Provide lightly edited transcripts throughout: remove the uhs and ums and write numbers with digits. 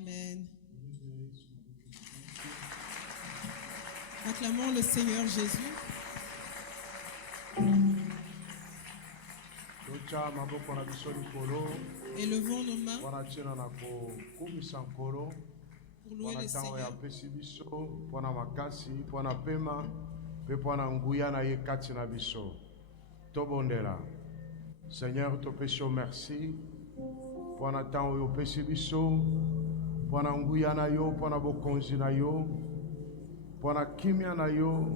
Amen. Acclamons le Seigneur Jésus. Élevons nos mains pour louer le Seigneur. Seigneur, te pécho merci pour na temps yo péché biso pour na nguya na yo pour na bokonzi na yo pour na kimia na yo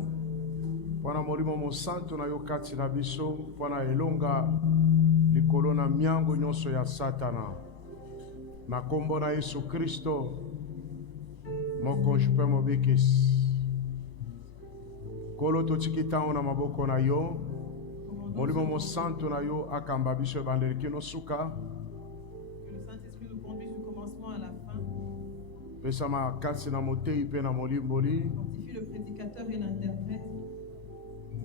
pour na molimo mo santo na yo kati na biso pour na elonga likolo na miango nyonso ya satana na kombo na Yesu Kristo mokonzi pe mobikisi kolo totikita na maboko na yo molimo mo santo na yo akamba biso ebandeli kino suka. Que le Saint-Esprit nous conduise du commencement à la fin. Pesama kasi na motei pe na molimboli. Fortifie le prédicateur et l'interprète.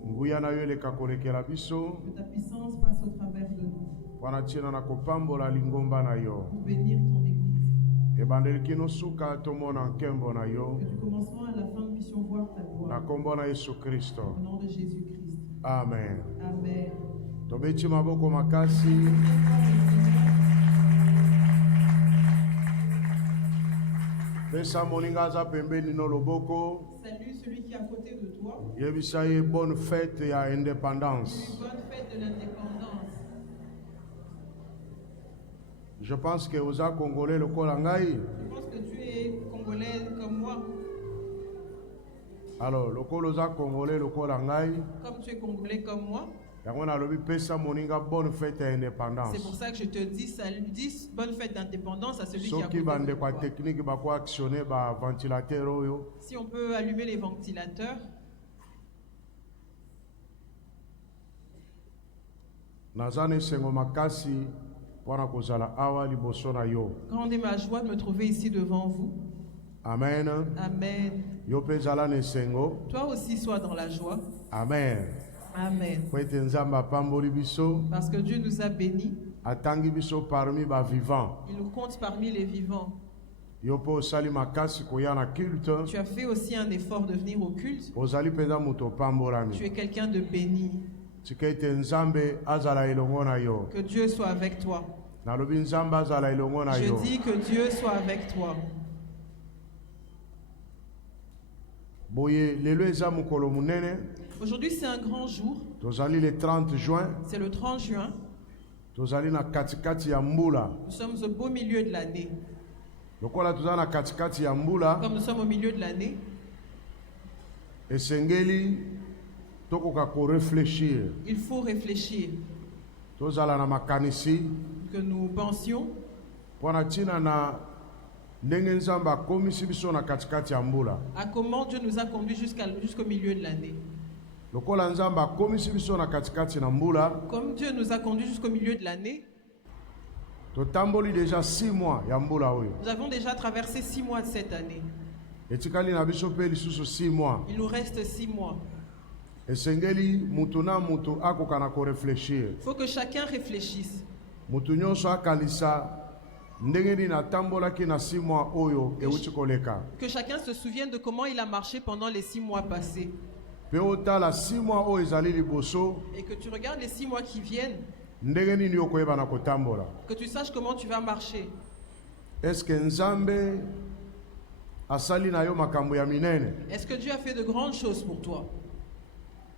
Nguya na yo eleka kolekela biso. Que ta puissance passe au travers de nous. Wana tina na kopambola lingomba na yo. Pour bénir ton église. Ebandeli kino suka tomona nkembo na yo. Que du commencement à la fin nous puissions voir ta gloire. Na kombo na Yesu Kristo. Au nom de Jésus-Christ. Amen. Amen. Tobeti maboko makasi. Pesa moninga za pembeni no loboko. Salut celui qui est à côté de toi. Yebisa ye bonne fête ya indépendance. Une bonne fête de l'indépendance. Je pense que vous êtes congolais le kolangai. Je pense que tu es congolais comme moi. Alors, le koloza congolais le kolangai. Comme tu es congolais comme moi. Yango na lobi pesa moninga bonne fête ya indépendance. C'est pour ça que je te dis salut, dis bonne fête d'indépendance à celui qui est à Soki côté bande de kwa toi. technique ba ko actionner ba ventilateur oyo. Si on peut allumer les ventilateurs. Nazane sengo makasi pona kozala awa liboso na yo. Grande est ma joie de me trouver ici devant vous. Amen. Amen. Yo pe zala ne sengo. Toi aussi sois dans la joie. Amen. Amen. Po ete nzamba pamboli biso. Parce que Dieu nous a bénis. Atangi biso parmi ba vivants. Il nous compte parmi les vivants. Yo po sali makasi koya na culte. Tu as fait aussi un effort de venir au culte. Ozali peza muto pambolami. Tu es quelqu'un de béni. Tikete nzambe azala elongo na yo. Que Dieu soit avec toi. Nalobi nzambe azala elongo na yo. Je dis que Dieu soit avec toi. Boye lelo eza mukolo munene. Aujourd'hui c'est un grand jour. Tozali le 30 juin. C'est le 30 juin. Tozali na katikati ya mbula. Nous sommes au beau milieu de l'année. Lokola tozali na katikati ya mbula. Comme nous sommes au milieu de l'année. Esengeli tokoka ko réfléchir. Il faut réfléchir. Tozala na makanisi. Que nous pensions. Pona tina na ndenge nzamba komisi biso na katikati ya mbula. À comment Dieu nous a conduits jusqu'au milieu de l'année. Lokola nzamba komisi biso na katikati na mbula. Comme Dieu nous a conduits jusqu'au milieu de l'année. Totamboli déjà 6 mois ya mbula oyo. Nous avons déjà traversé 6 mois de cette année. Etikali na biso pe lisusu 6 mois. Il nous reste 6 mois. Esengeli mutu na mutu akoka na ko réfléchir. Il faut que chacun réfléchisse. Mutu nyonso akalisa ndenge na tambolaki na 6 mois oyo euti koleka. Que chacun se souvienne de comment il a marché pendant les 6 mois passés. Pe otala 6 mois oyo ezali liboso. Et que tu regardes les 6 mois qui viennent. Ndenge nini okoyeba na kotambola. Que tu saches comment tu vas marcher. Est-ce que nzambe asali na yo makambo ya minene? Est-ce que Dieu a fait de grandes choses pour toi?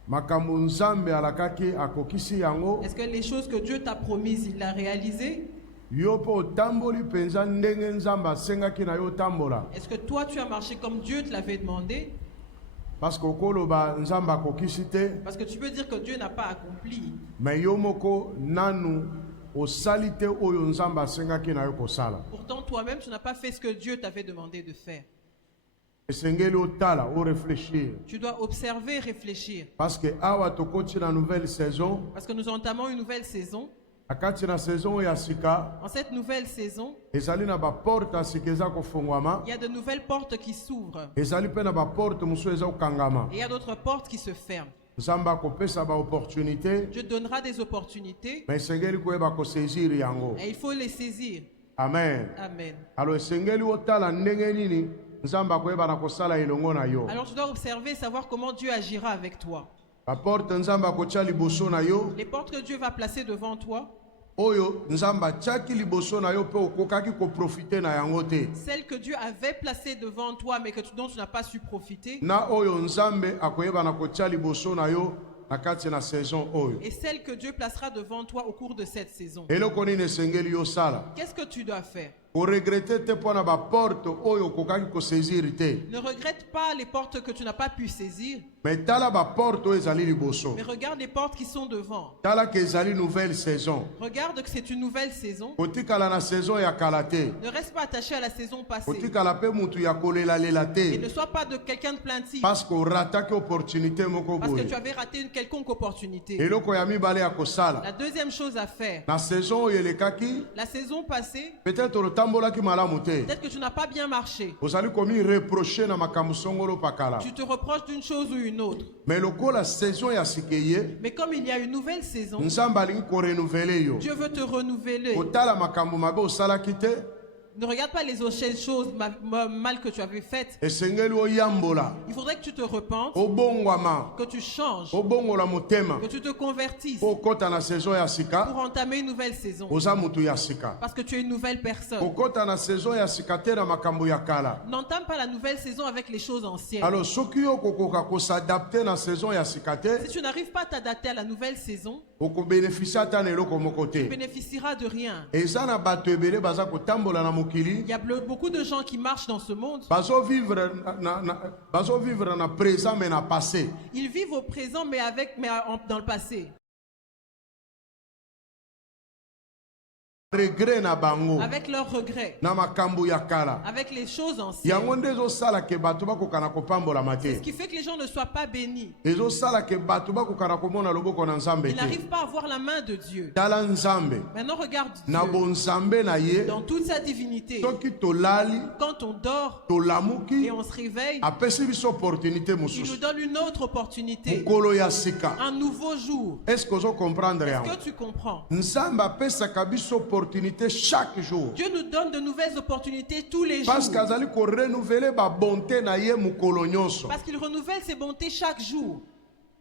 Makambo nzambe alakaki akokisi yango. Est-ce que les choses que Dieu t'a promises, il l'a réalisé? Yo po tamboli penza ndenge nzambe asengaki na yo tambola. Est-ce que toi tu as marché comme Dieu te l'avait demandé? Parce que okoloba nzambe akokisi te. Parce que tu peux dire que Dieu n'a pas accompli. Mais yo moko nanu osali te oyo nzambe asengaki na yo kosala. Pourtant toi-même tu n'as pas fait ce que Dieu t'avait demandé de faire. Esengeli otala o réfléchir. Tu dois observer, réfléchir. Parce que awa tokoti na nouvelle saison. Parce que nous entamons une nouvelle saison. Akati na saison ya sika. En cette nouvelle saison, ezali na ba porte sikeza kofungwama. il y a de nouvelles portes qui s'ouvrent. Ezali pe na ba porte musu eza okangama. Et il y a d'autres portes qui se ferment. Nzamba kopesa ba opportunité. Dieu donnera des opportunités. Mais esengeli koyeba ko saisir yango. Et il faut les saisir. Amen. Amen. Alors esengeli otala ndenge nini nzamba koyeba na kosala elongo na yo. Alors tu dois observer et savoir comment Dieu agira avec toi. La porte nzamba kotia liboso na yo. Les portes que Dieu va placer devant toi. Oyo nzamba tiaki liboso na yo pe okokaki ko profiter na yango te. Celles que Dieu avait placées devant toi mais dont tu n'as pas su profiter. Na oyo nzambe akoyeba na kotia liboso na yo na kati na saison oyo. Et celles que Dieu placera devant toi au cours de cette saison. Eloko nini esengeli yo sala? Qu'est-ce que tu dois faire? Ko regretter te pona ba porte oyo okokaki ko saisir te. Ne regrette pas les portes que tu n'as pas pu saisir. Mais tala ba porte oyo ezali liboso. Mais regarde les portes qui sont devant. Tala ke ezali nouvelle saison. Regarde que c'est une nouvelle saison. Kotikala na saison ya kala te. Ne reste pas attaché à la saison passée. Kotikala pe mutu ya kolela lela Et te. ne sois pas de quelqu'un de plaintif. Parce que rataki opportunité moko Parce que boye. tu avais raté une quelconque opportunité. Eloko ya mibale ya kosala. La deuxième chose à faire. Na saison oyo elekaki, La saison passée, peut-être otambolaki malamu te. peut-être que tu n'as pas bien marché. Ozali komi reprocher na makambo songolo pakala. Tu te reproches d'une chose ou une autre. Mais lokola saison ya sikeye, Mais comme il y a une nouvelle saison, nzamba alingi ko renouveler yo. Dieu veut te renouveler. Kotala makambo mabe osalaki te, Ne regarde pas les autres choses mal que tu avais faites. esengeli oyambola, Il faudrait que tu te repentes, obongwama, que tu changes, obongola motema, que tu te convertisses okota na saison ya sika, pour entamer une nouvelle saison. oza mutu ya sika. Parce que tu es une nouvelle personne. Okota na saison ya sika te na makambo ya kala. N'entame pas la nouvelle saison avec les choses anciennes. Alors soki yo kokoka ko s'adapter na saison ya sika te, Si tu n'arrives pas à t'adapter à la nouvelle saison, oko bénéficier ata na eloko moko tu te. bénéficieras de rien. Eza na bato ebele baza kotambola na mokili, Il y a beaucoup de gens qui marchent dans ce monde. bazo vivre na présent mais na passé. Ils vivent au présent dans le passé. Regret na bango Avec leurs regrets. na makambo ya kala. Avec les choses anciennes. Yango nde ezosala ke bato bakokana kopambola C'est ce te. qui fait que les gens ne soient pas bénis. Ezosala ke bato bakokana komona loboko na nzambe Ils te. n'arrivent pas à voir la main de Dieu. Tala nzambe Maintenant regarde na Dieu. bonzambe na ye, Dans toute sa divinité. soki tolali Quand on dort tolamuki, et on se réveille, apesi biso opportunité il nous mosusu. donne une autre opportunité. Mokolo ya sika. Un nouveau jour. Est-ce que ozo comprendre Est-ce yango? que tu comprends? Nzambe apesaka biso opportunité chaque jour. Dieu nous donne de nouvelles opportunités tous les jours. Parce qu'azali ko renouveler ba bonté na ye mokolo nyonso. Parce qu'il renouvelle ses bontés chaque jour.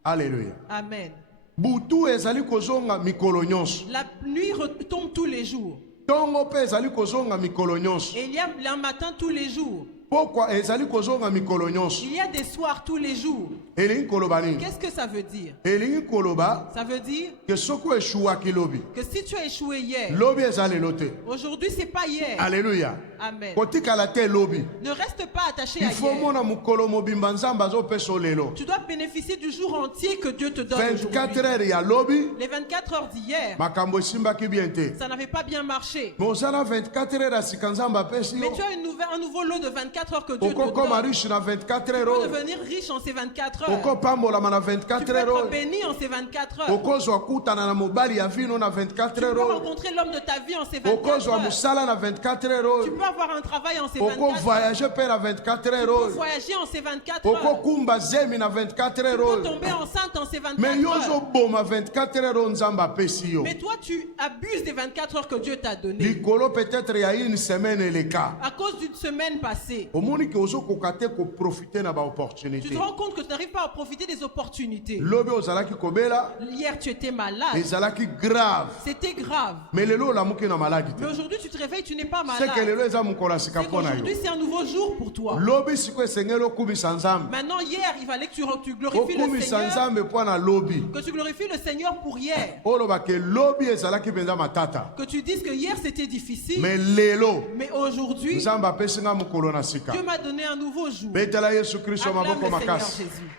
Alléluia. Amen. Butu ezali kozonga mikolo nyonso. La nuit retombe tous les jours. Tongo pe ezali kozonga mikolo nyonso. Et il y a un matin tous les jours. Pourquoi ezali kozonga mikolo nyonso? Il y a des soirs tous les jours. Elingi koloba nini? Qu'est-ce que ça veut dire? Elingi koloba Ça veut dire ke soko eshuwaki lobi. que si tu as échoué hier, Lobi ezali lote. aujourd'hui c'est pas hier. Alléluia. Amen. Kotikala te lobi. Ne reste pas attaché à Il faut hier. mona mukolo mobimba nzamba azopesa lelo. Tu dois bénéficier du jour entier que Dieu te donne 24 aujourd'hui. heures ya lobi, Les 24 heures d'hier, makambo esimbaki bien te. ça n'avait pas bien marché. Mais ozala 24 heures ya sika nzamba apesi Mais yo. tu as un nouveau lot de 24 heures que Dieu te Oko koma donne. riche na 24 Tu peux heures. devenir riche en ces 24 Oko heures. pambola na Tu 24 peux être heures. béni en ces 24 heures. Oko zwa kutana na mobali ya vino na 24 Tu peux heures. rencontrer l'homme de ta vie en ces Oko 24 zwa heures. musala na 24 heures. Tu peux avoir un travail en ces Oko 24 heures. voyager pe na 24 Tu peux heures. voyager en ces 24 Oko heures. kumba zemi na 24 Tu peux heures. tomber enceinte en ces 24 Mais yo heures. zo boma 24 heures nzamba apesi yo. Mais toi, tu abuses des 24 heures que Dieu t'a données. Likolo peut-être ya une semaine eleka. À cause d'une semaine passée. Omoni ke ozo kokate ko profiter na ba Tu opportunité. te rends compte que tu n'arrives pas à profiter des opportunités. Lobi ozalaki kobela, Hier, tu étais malade. ezalaki grave. C'était grave. Mais lelo olamuki na maladi Mais te. aujourd'hui, tu te réveilles, tu n'es pas C'est que malade. lelo eza mokolo ya sika C'est mpo na yo. qu'aujourd'hui, c'est un nouveau jour pour toi. Lobi siko esengeli okumisa nzambe. Maintenant, hier, il fallait que tu glorifies le Okumisa Seigneur. nzambe mpo na lobi. Que tu glorifies le Seigneur pour hier. Oloba ke lobi ezalaki mpenza matata. Que tu dises que hier, c'était difficile. Mais lelo Mais aujourd'hui, nzambe apesi nga mokolo na sika. Dieu m'a donné un nouveau jour. Betela Yesu Kristo Acclame maboko le Seigneur makasi. Jésus.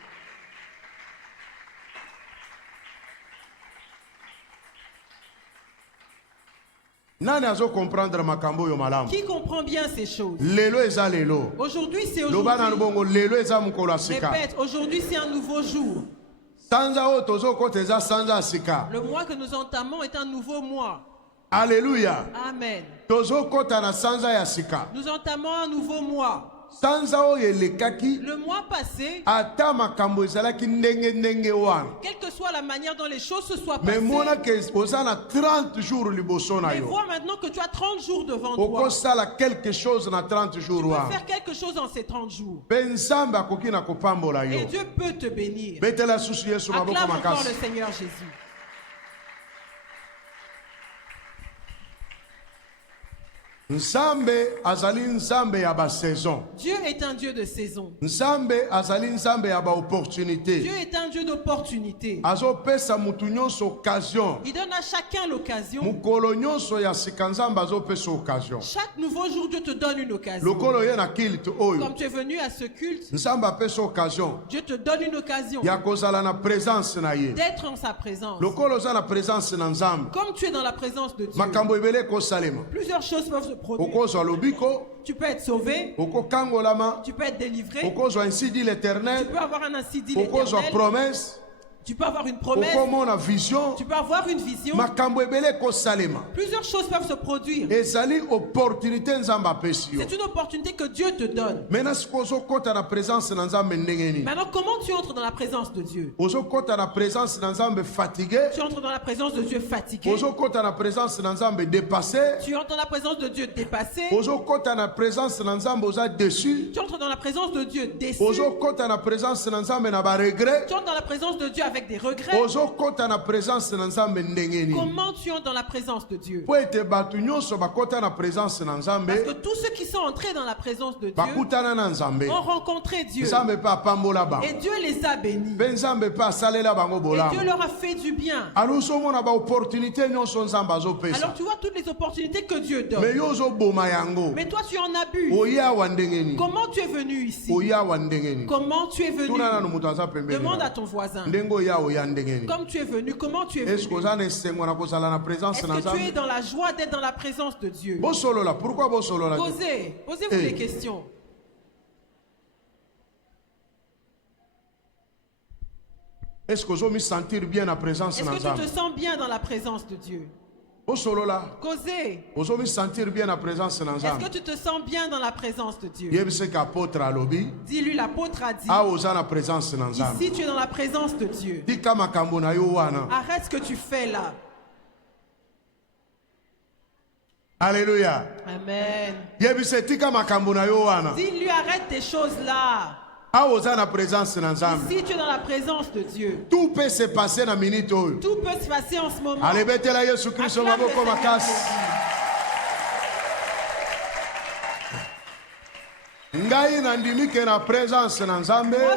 Nani azo comprendre makambo yo malamu? Qui comprend bien ces choses? Lelo eza lelo. Aujourd'hui, c'est Loba na aujourd'hui. lubongo lelo eza mokolo ya sika. Répète, aujourd'hui, c'est un nouveau jour. Sanza oyo tozokota eza sanza ya sika. Le mois que nous entamons est un nouveau mois. Alléluia. Amen. Tozokota na sanza ya sika. Nous entamons un nouveau mois. Le mois passé, quelle que soit la manière dont les choses se soient passées, mais vois maintenant que tu as 30 jours devant toi. Tu peux faire quelque chose en ces 30 jours. Et Dieu peut te bénir. Acclame encore le Seigneur Jésus. Nzambe azali nzambe ya ba saison. Dieu est un Dieu de saison. Nzambe azali nzambe ya ba opportunité. Dieu est un Dieu d'opportunité. Azo pesa mutu nyonso occasion. Il donne à chacun l'occasion. Mukolo nyonso ya sika nzambe azo pesa occasion. Chaque nouveau jour Dieu te donne une occasion. Lokolo ye na culte oyo. Comme tu es venu à ce culte, nzambe apesa occasion. Dieu te donne une occasion. Ya kozala na présence na ye. D'être en sa présence. Lokolo za na présence na nzambe. Comme tu es dans la présence de Dieu. Makambo ebele ko salema. Plusieurs choses peuvent se produire. Tu peux être sauvé. Tu peux être délivré. Tu peux avoir un ainsi dit l'Éternel. Tu peux avoir une promesse. Tu peux avoir une vision. Plusieurs choses peuvent se produire. C'est une opportunité que Dieu te donne. Maintenant, comment tu entres dans la présence de Dieu? Tu entres dans la présence de Dieu fatigué. Tu entres dans la présence de Dieu dépassé. Tu entres dans la présence de Dieu déçu. Tu entres dans la présence de Dieu déçu. Tu entres dans la présence de Dieu avec des regrets. Comment tu entres dans la présence de Dieu? Parce que tous ceux qui sont entrés dans la présence de Dieu ont rencontré Dieu. Et Dieu les a bénis. Et Dieu leur a fait du bien. Alors tu vois toutes les opportunités que Dieu donne. Mais toi tu en abuses. Comment tu es venu ici? Comment tu es venu? Demande à ton voisin. Comme tu es venu, comment tu es venu? Est-ce que tu es dans la joie d'être dans la présence de Dieu? Posez-vous des questions. Est-ce que tu te sens bien dans la présence de Dieu? Est-ce que tu te sens bien dans la présence de Dieu? Causez. Est-ce que tu te sens bien dans la présence de Dieu? Dis-lui, l'apôtre a dit, ici tu es dans la présence de Dieu. Arrête ce que tu fais là. Alléluia. Amen. Dis-lui, arrête tes choses là. Ici tu es dans la présence de Dieu. Tout peut se passer dans minute. Tout peut se passer en ce moment. Acclame le Seigneur Jésus. Moi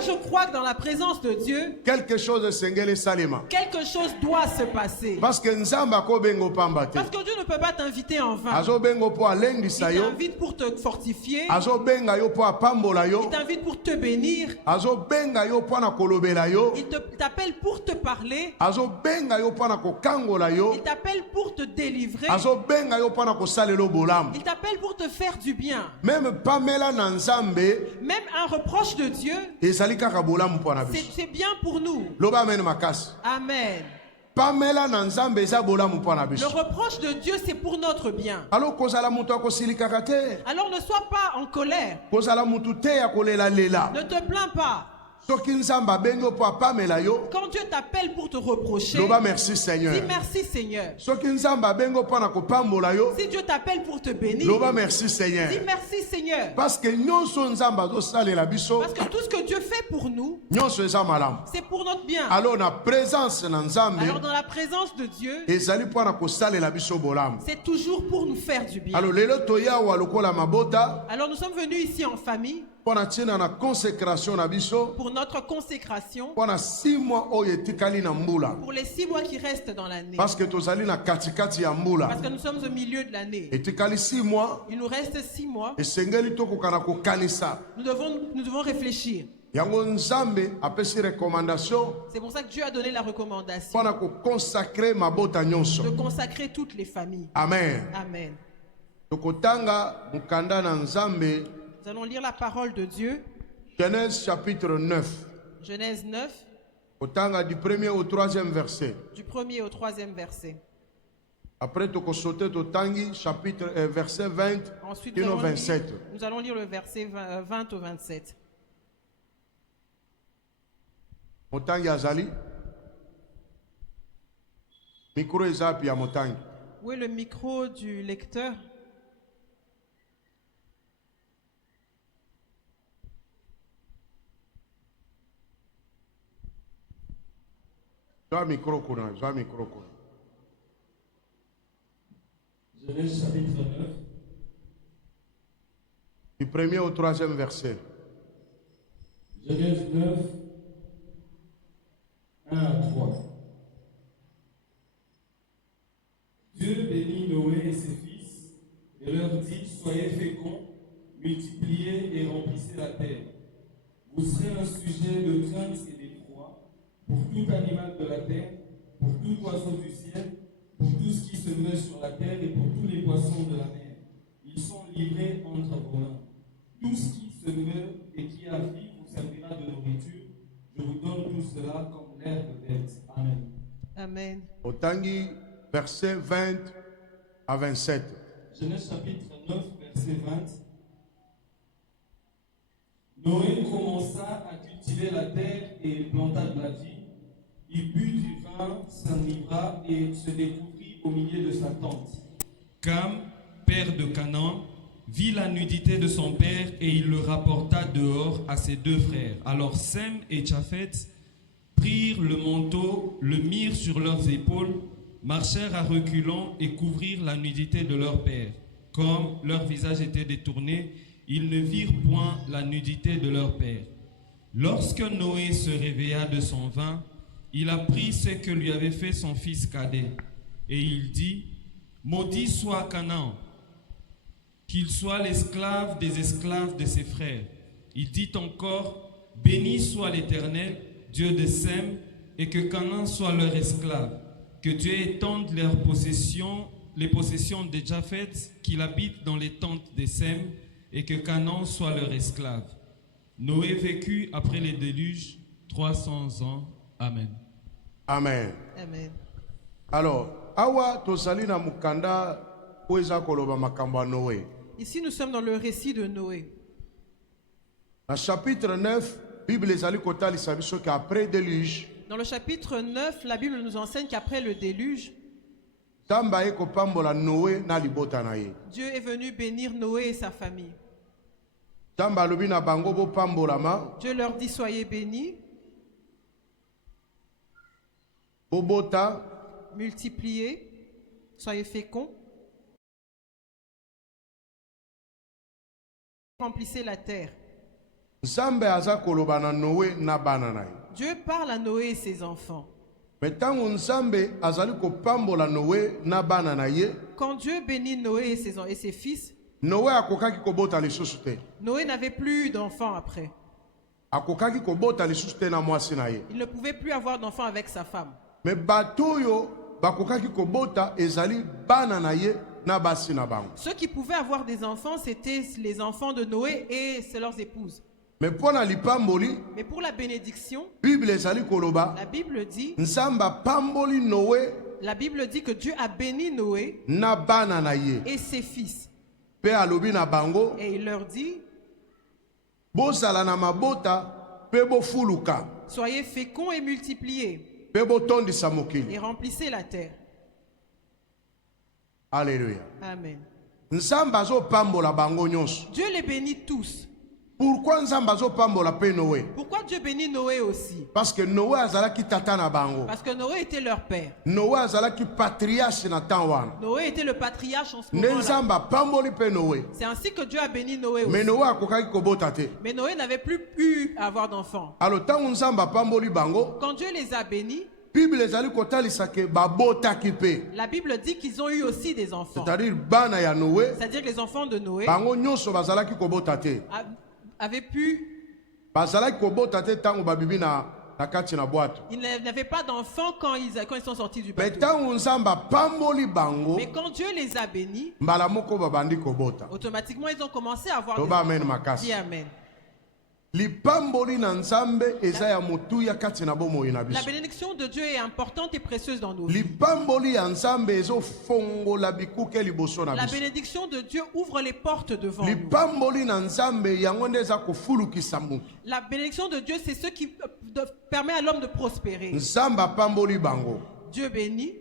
je crois que dans la présence de Dieu quelque chose doit se passer. Parce que Dieu ne peut pas t'inviter en vain. Il t'invite pour te fortifier. Il t'invite pour te bénir. Il t'appelle pour te parler. Il t'appelle pour te délivrer. Il t'appelle pour te faire du bien. Même un reproche de Dieu, c'est bien pour nous. Amen. Le reproche de Dieu, c'est pour notre bien. Alors ne sois pas en colère. Ne te plains pas. Quand Dieu t'appelle pour te reprocher, dis merci Seigneur. Si Dieu t'appelle pour te bénir, dis merci Seigneur. Parce que tout ce que Dieu fait pour nous, c'est pour notre bien. Alors dans la présence de Dieu, c'est toujours pour nous faire du bien. Alors nous sommes venus ici en famille pour notre consécration, pour les 6 mois qui restent dans l'année. Parce que nous sommes au milieu de l'année. Il nous reste 6 mois. Nous devons réfléchir. C'est pour ça que Dieu a donné la recommandation de consacrer toutes les familles. Amen. Amen. Nous allons lire la parole de Dieu. Genèse chapitre 9. Genèse 9. Du 1er au 3e verset. Du 1er au 3e verset. Après, tu as sauté au Tangi, chapitre, verset 20 Ensuite, et 27. Nous allons lire le verset 20 au 27. Motangi Azali. Micro Ezapi à Motangi. Où est le micro du lecteur? Joa micro kuna, joa micro kuna. Genèse chapitre 9. Du premier au troisième verset. Genèse 9, 1 à 3. Dieu bénit Noé et ses fils et leur dit: soyez féconds, multipliez et remplissez la terre. Vous serez un sujet de crainte et d'effroi pour tout animal de la terre, pour tout oiseau du ciel, pour tout ce qui se meut sur la terre et pour tous les poissons de la mer. Ils sont livrés entre vos mains. Tout ce qui se meut et qui a vie vous servira de nourriture. Je vous donne tout cela comme l'herbe verte. Amen. Amen. Otangi, verset 20 à 27. Genèse chapitre 9, verset 20. Noé commença à cultiver la terre et planta de la vigne. Il but du vin, s'enivra et se découvrit au milieu de sa tente. Cam, père de Canaan, vit la nudité de son père et il le rapporta dehors à ses deux frères. Alors Sem et Japheth prirent le manteau, le mirent sur leurs épaules, marchèrent à reculons et couvrirent la nudité de leur père. Comme leur visage était détourné, ils ne virent point la nudité de leur père. Lorsque Noé se réveilla de son vin, il apprit ce que lui avait fait son fils cadet. Et il dit: maudit soit Canaan, qu'il soit l'esclave des esclaves de ses frères. Il dit encore: béni soit l'Éternel, Dieu de Sem, et que Canaan soit leur esclave. Que Dieu étende leurs possessions, les possessions de Japheth, qu'il habite dans les tentes de Sem, et que Canaan soit leur esclave. Noé vécut après les déluges 300 ans. Amen. Amen. Amen. Alors, awa tosali na mukanda oeza koloba makambo ya Noé. Ici, nous sommes dans le récit de Noé. Dans chapitre 9, Bible ezali kotalisa biso ke après déluge. Dans le chapitre 9, la Bible nous enseigne qu'après le déluge, Tamba eko pambola Noé na libota na ye. Dieu est venu bénir Noé et sa famille. Tamba lobi na bango bo pambolama. Dieu leur dit: soyez bénis, Bobota, multipliez, soyez féconds, remplissez la terre. Nzambe aza koloba na Noé na bana na ye. Dieu parle à Noé et ses enfants. Mais tango Nzambe azali kopambola Noé na bana na ye, Quand Dieu bénit Noé et ses fils, Noé akokaki kobota lisusu te. Noé n'avait plus d'enfants après. Akokaki kobota lisusu te na mwasi na ye. Il ne pouvait plus avoir d'enfants avec sa femme. Mais bato yo bakokaki kobota ezali bana na ye na basi na bango. Ceux qui pouvaient avoir des enfants, c'était les enfants de Noé et c'est leurs épouses. Mais pona lipamboli, Mais pour la bénédiction, Bible ezali koloba, la Bible dit Nzamba pamboli Noé que Dieu a béni Noé na bana na ye. et ses fils. Pe alobi na bango, Et il leur dit: bozala na mabota pe bofuluka soyez féconds et multipliez pe botondisa mokili. et remplissez la terre. Alléluia. Amen. Nzamba zo pambola bango nyonso. Dieu les bénit tous. Pourquoi Nzamba zo pambola pe Noé? Pourquoi Dieu bénit Noé aussi? Parce que Noé azalaki tata na bango. Parce que Noé était leur père. Noé azalaki patriarche na temps wana. Noé était le patriarche en ce moment-là. Nzamba pamboli pe Noé. C'est ainsi que Dieu a béni Noé aussi. Mais Noé akokaki kobota te. Mais Noé n'avait plus pu avoir d'enfants. Alors tango Nzamba pamboli bango, Quand Dieu les a bénis, Bible ezali kotalisa ke babotaki pe. la Bible dit qu'ils ont eu aussi des enfants. C'est-à-dire bana ya Noé, C'est-à-dire que les enfants de Noé bango nyonso bazalaki kobota te. avaient pu... Bazalaki kobota te tango babibi na kati na boîte. Ils n'avaient pas d'enfants quand ils sont sortis du Mais bateau. tango Nzamba pamboli bango, Mais quand Dieu les a bénis, mbala moko babandi kobota. automatiquement ils ont commencé à avoir des Toba enfants. amen makasi. Dis Amen. La bénédiction de Dieu est importante et précieuse dans nos vies. La bénédiction de Dieu ouvre les portes devant nous. La bénédiction de Dieu, c'est ce qui permet à l'homme de prospérer. Dieu bénit.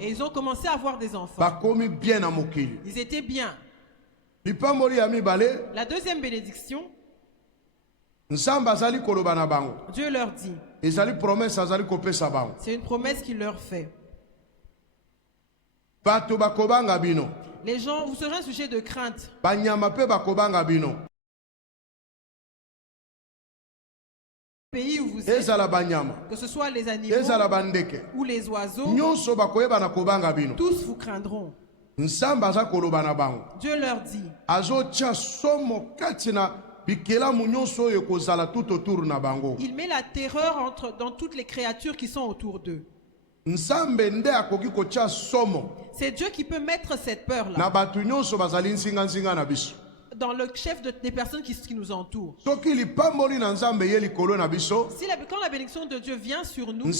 Et ils ont commencé à avoir des enfants. Ils étaient bien. La deuxième bénédiction, Dieu leur dit. C'est une promesse qu'il leur fait. Les gens, vous serez un sujet de crainte. Pays où vous êtes, que ce soit les animaux ou les oiseaux, tous vous craindront. Dieu leur dit. Il met la terreur dans toutes les créatures qui sont autour d'eux. C'est Dieu qui peut mettre cette peur-là dans le chef des personnes qui nous entourent. Quand la bénédiction de Dieu vient sur nous, Dieu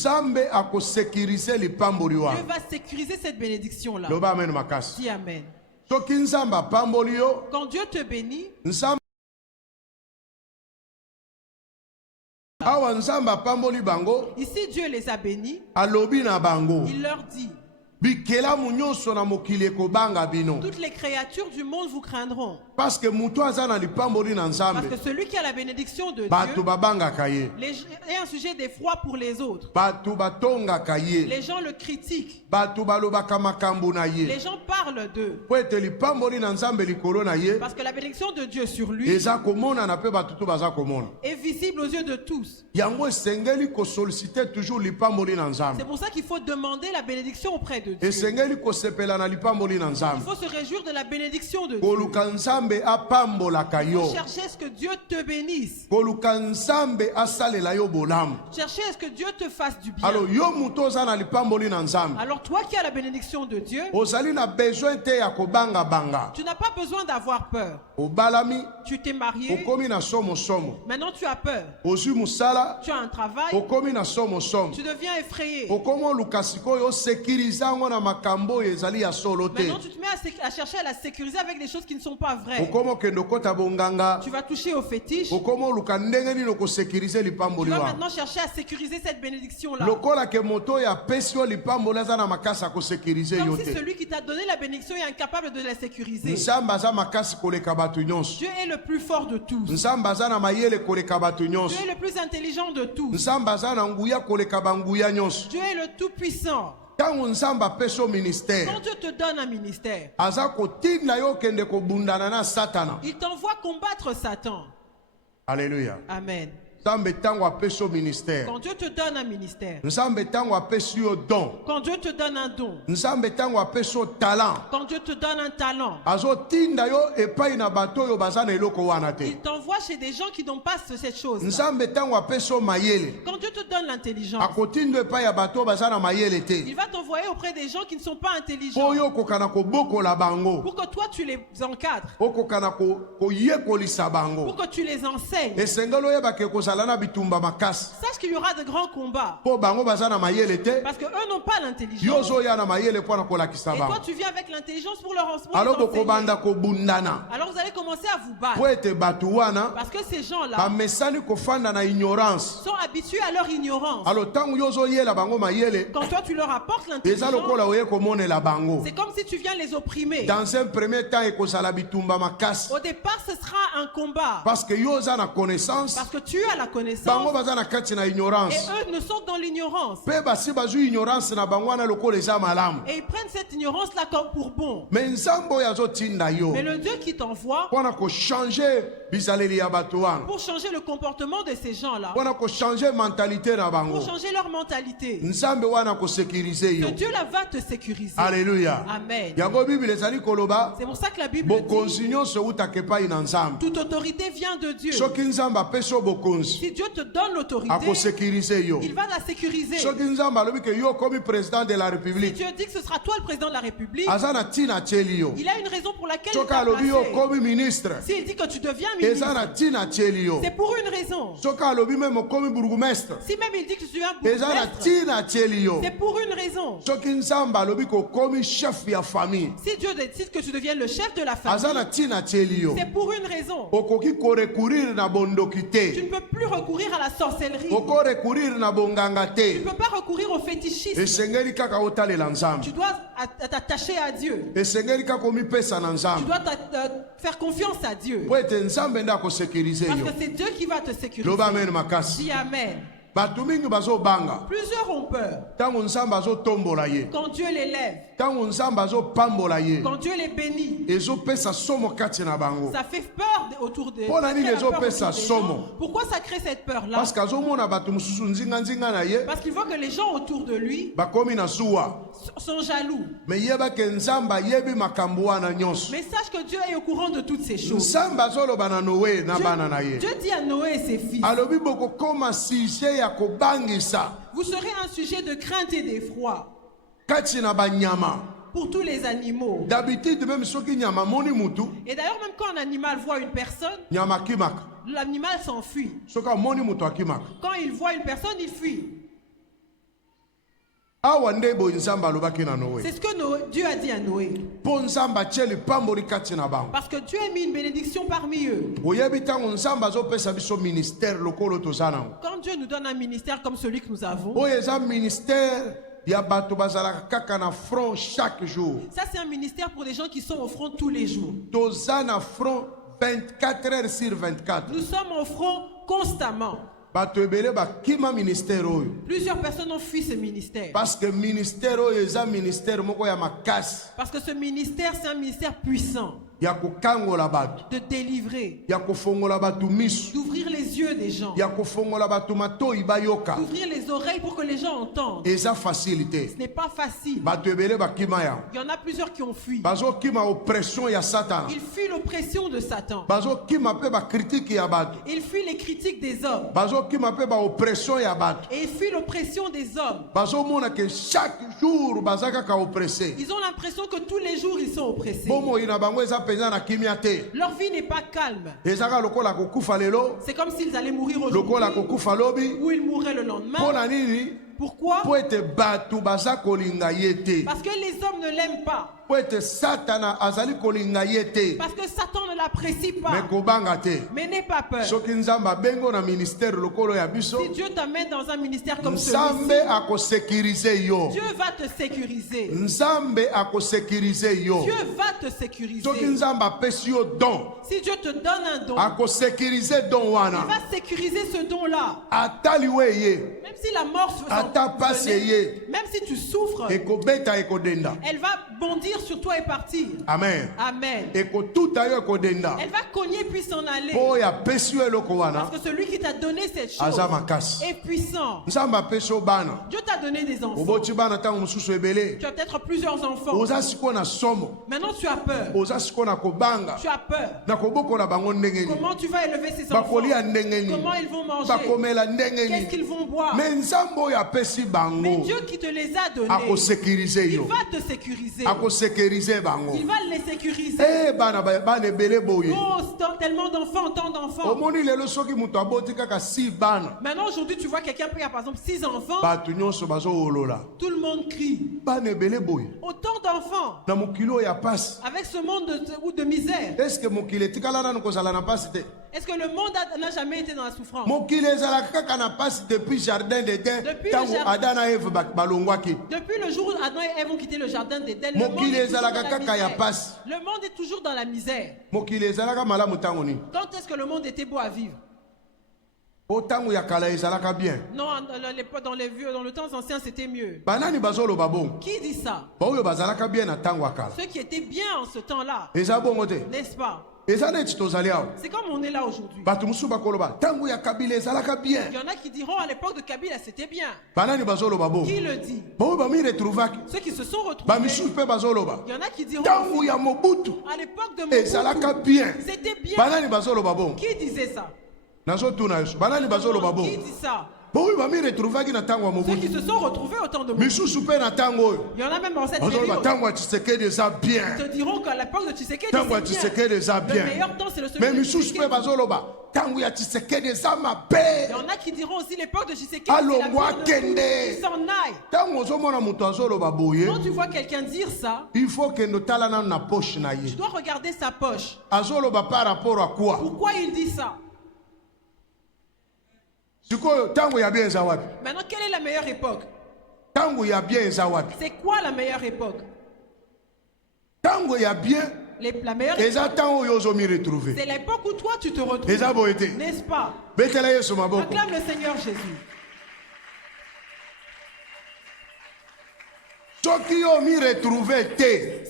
va sécuriser cette bénédiction-là. Dis Amen. Quand Dieu te bénit, ici Dieu les a bénis. Il leur dit, toutes les créatures du monde vous craindront. Parce que celui qui a la bénédiction de Dieu est un sujet d'effroi pour les autres. Les gens le critiquent. Les gens parlent d'eux. Parce que la bénédiction de Dieu sur lui est visible aux yeux de tous. C'est pour ça qu'il faut demander la bénédiction auprès de Dieu. Il faut se réjouir de la bénédiction de Dieu. Il faut chercher à ce que Dieu te bénisse. Chercher à ce que Dieu te fasse du bien. Alors toi qui as la bénédiction de Dieu, tu n'as pas besoin d'avoir peur. Tu t'es marié. Maintenant tu as peur. Tu as un travail. Tu deviens effrayé. Maintenant tu te mets à chercher à la sécuriser avec des choses qui ne sont pas vraies. Tu vas toucher au fétiche. Tu vas maintenant chercher à sécuriser cette bénédiction-là. Comme si celui qui t'a donné la bénédiction est incapable de la sécuriser. Dieu est le plus fort de tous. Dieu est le plus intelligent de tous. Dieu est le tout puissant. Quand Dieu te donne un ministère, il t'envoie combattre Satan. Alléluia. Amen. Quand Dieu te donne un ministère, quand Dieu te donne un don, quand Dieu te donne un talent, il t'envoie chez des gens qui n'ont pas cette chose. Quand Dieu te donne l'intelligence, il va t'envoyer auprès des gens qui ne sont pas intelligents pour que toi tu les encadres, pour que tu les enseignes. Sache qu'il y aura de grands combats parce que eux n'ont pas l'intelligence et toi tu viens avec l'intelligence pour leur enseigner. Alors vous allez commencer à vous battre parce que ces gens-là sont habitués à leur ignorance. Quand toi tu leur apportes l'intelligence, c'est comme si tu viens les opprimer. Dans un premier temps, au départ ce sera un combat parce que tu as la connaissance et eux ne sont dans l'ignorance et ils prennent cette ignorance là comme pour bon. Mais le Dieu qui t'envoie pour changer le comportement de ces gens là, pour changer leur mentalité, que Dieu là va te sécuriser. Alléluia. Amen. C'est pour ça que la Bible dit toute autorité vient de Dieu. Si Dieu te donne l'autorité, il va la sécuriser. Si Dieu dit que ce sera toi le président de la République, il a une raison pour laquelle il t'a placé. S'il dit que tu deviens ministre, c'est pour une raison. Si même il dit que tu deviens bourgmestre, c'est pour une raison. Si Dieu décide que tu deviens le chef de la famille, c'est pour une raison. Tu ne peux plus recourir à la sorcellerie. Tu ne peux pas recourir au fétichisme. Tu dois t'attacher à Dieu. Tu dois faire confiance à Dieu. Parce que c'est Dieu qui va te sécuriser. Dis Amen. Plusieurs ont peur. Quand Dieu les lève, quand Dieu les bénit, ça fait peur autour d'eux. Pourquoi ça crée cette peur-là? Parce qu'il voit que les gens autour de lui sont jaloux. Mais sache que Dieu est au courant de toutes ces choses. Dieu dit à Noé et ses fils, vous serez un sujet de crainte et d'effroi pour tous les animaux. Et d'ailleurs, même quand un animal voit une personne, l'animal s'enfuit. Quand il voit une personne, il fuit. C'est ce que Dieu a dit à Noé. Parce que Dieu a mis une bénédiction parmi eux. Quand Dieu nous donne un ministère comme celui que nous avons, ça c'est un ministère pour des gens qui sont au front tous les jours. 24 heures sur 24. Nous sommes au front constamment. Plusieurs personnes ont fui ce ministère. Parce que ce ministère, c'est un ministère puissant. De délivrer, d'ouvrir les yeux des gens, d'ouvrir les oreilles pour que les gens entendent. Ce n'est pas facile. Il y en a plusieurs qui ont fui. Ils fuient l'oppression de Satan. Ils fuient les critiques des hommes. Et ils fuient l'oppression des hommes. Ils ont l'impression que tous les jours ils sont oppressés. Leur vie n'est pas calme. C'est comme s'ils allaient mourir aujourd'hui ou ils mourraient le lendemain. Pourquoi? Parce que les hommes ne l'aiment pas. Parce que Satan ne l'apprécie pas. Mais n'aie pas peur. Si Dieu t'amène dans un ministère comme celui-ci, Dieu va te sécuriser. Dieu va te sécuriser. Si Dieu te donne un don, il va sécuriser ce don-là. Même si la mort se venir, même si tu souffres, elle va bondir sur toi et partir. Amen. Amen. Elle va cogner puis s'en aller. Parce que celui qui t'a donné cette chose est puissant. Dieu t'a donné des enfants. Tu as peut-être plusieurs enfants. Maintenant tu as peur. Tu as peur. Comment tu vas élever ces enfants? Comment ils vont manger? Qu'est-ce qu'ils vont boire? Mais Dieu qui te les a donnés, il va te sécuriser. Il va les sécuriser. Oh, tellement d'enfants, tant d'enfants. Maintenant, aujourd'hui, tu vois quelqu'un qui a par exemple 6 enfants. Tout le monde crie. Autant d'enfants. Avec ce monde de misère. Est-ce que le monde n'a jamais été dans la souffrance? Depuis le jour où Adam et Ève ont quitté le jardin d'Éden, le monde est toujours dans la misère. Quand est-ce que le monde était beau à vivre? Non, dans le temps ancien, c'était mieux. Qui dit ça? Ceux qui étaient bien en ce temps-là. N'est-ce pas? C'est comme on est là aujourd'hui. Il y en a qui diront à l'époque de Kabila c'était bien. Qui le dit? Ceux qui se sont retrouvés. Il y en a qui diront à l'époque de Mobutu c'était bien. Qui disait ça? Qui dit ça? Ceux qui se sont retrouvés au temps de Mobutu. Il y en a même dans cette période. Ils te diront qu'à l'époque de Tshisekedi, c'est bien. Le meilleur temps, c'est le celui de Tshisekedi. Il y en a qui diront aussi l'époque de Tshisekedi, c'est la pire de tout. Ils s'en aillent. Quand tu vois quelqu'un dire ça, tu dois regarder sa poche. Pourquoi il dit ça? Maintenant, quelle est la meilleure époque? C'est quoi la meilleure époque? La meilleure époque, c'est l'époque où toi tu te retrouves. N'est-ce pas? Acclame le Seigneur Jésus.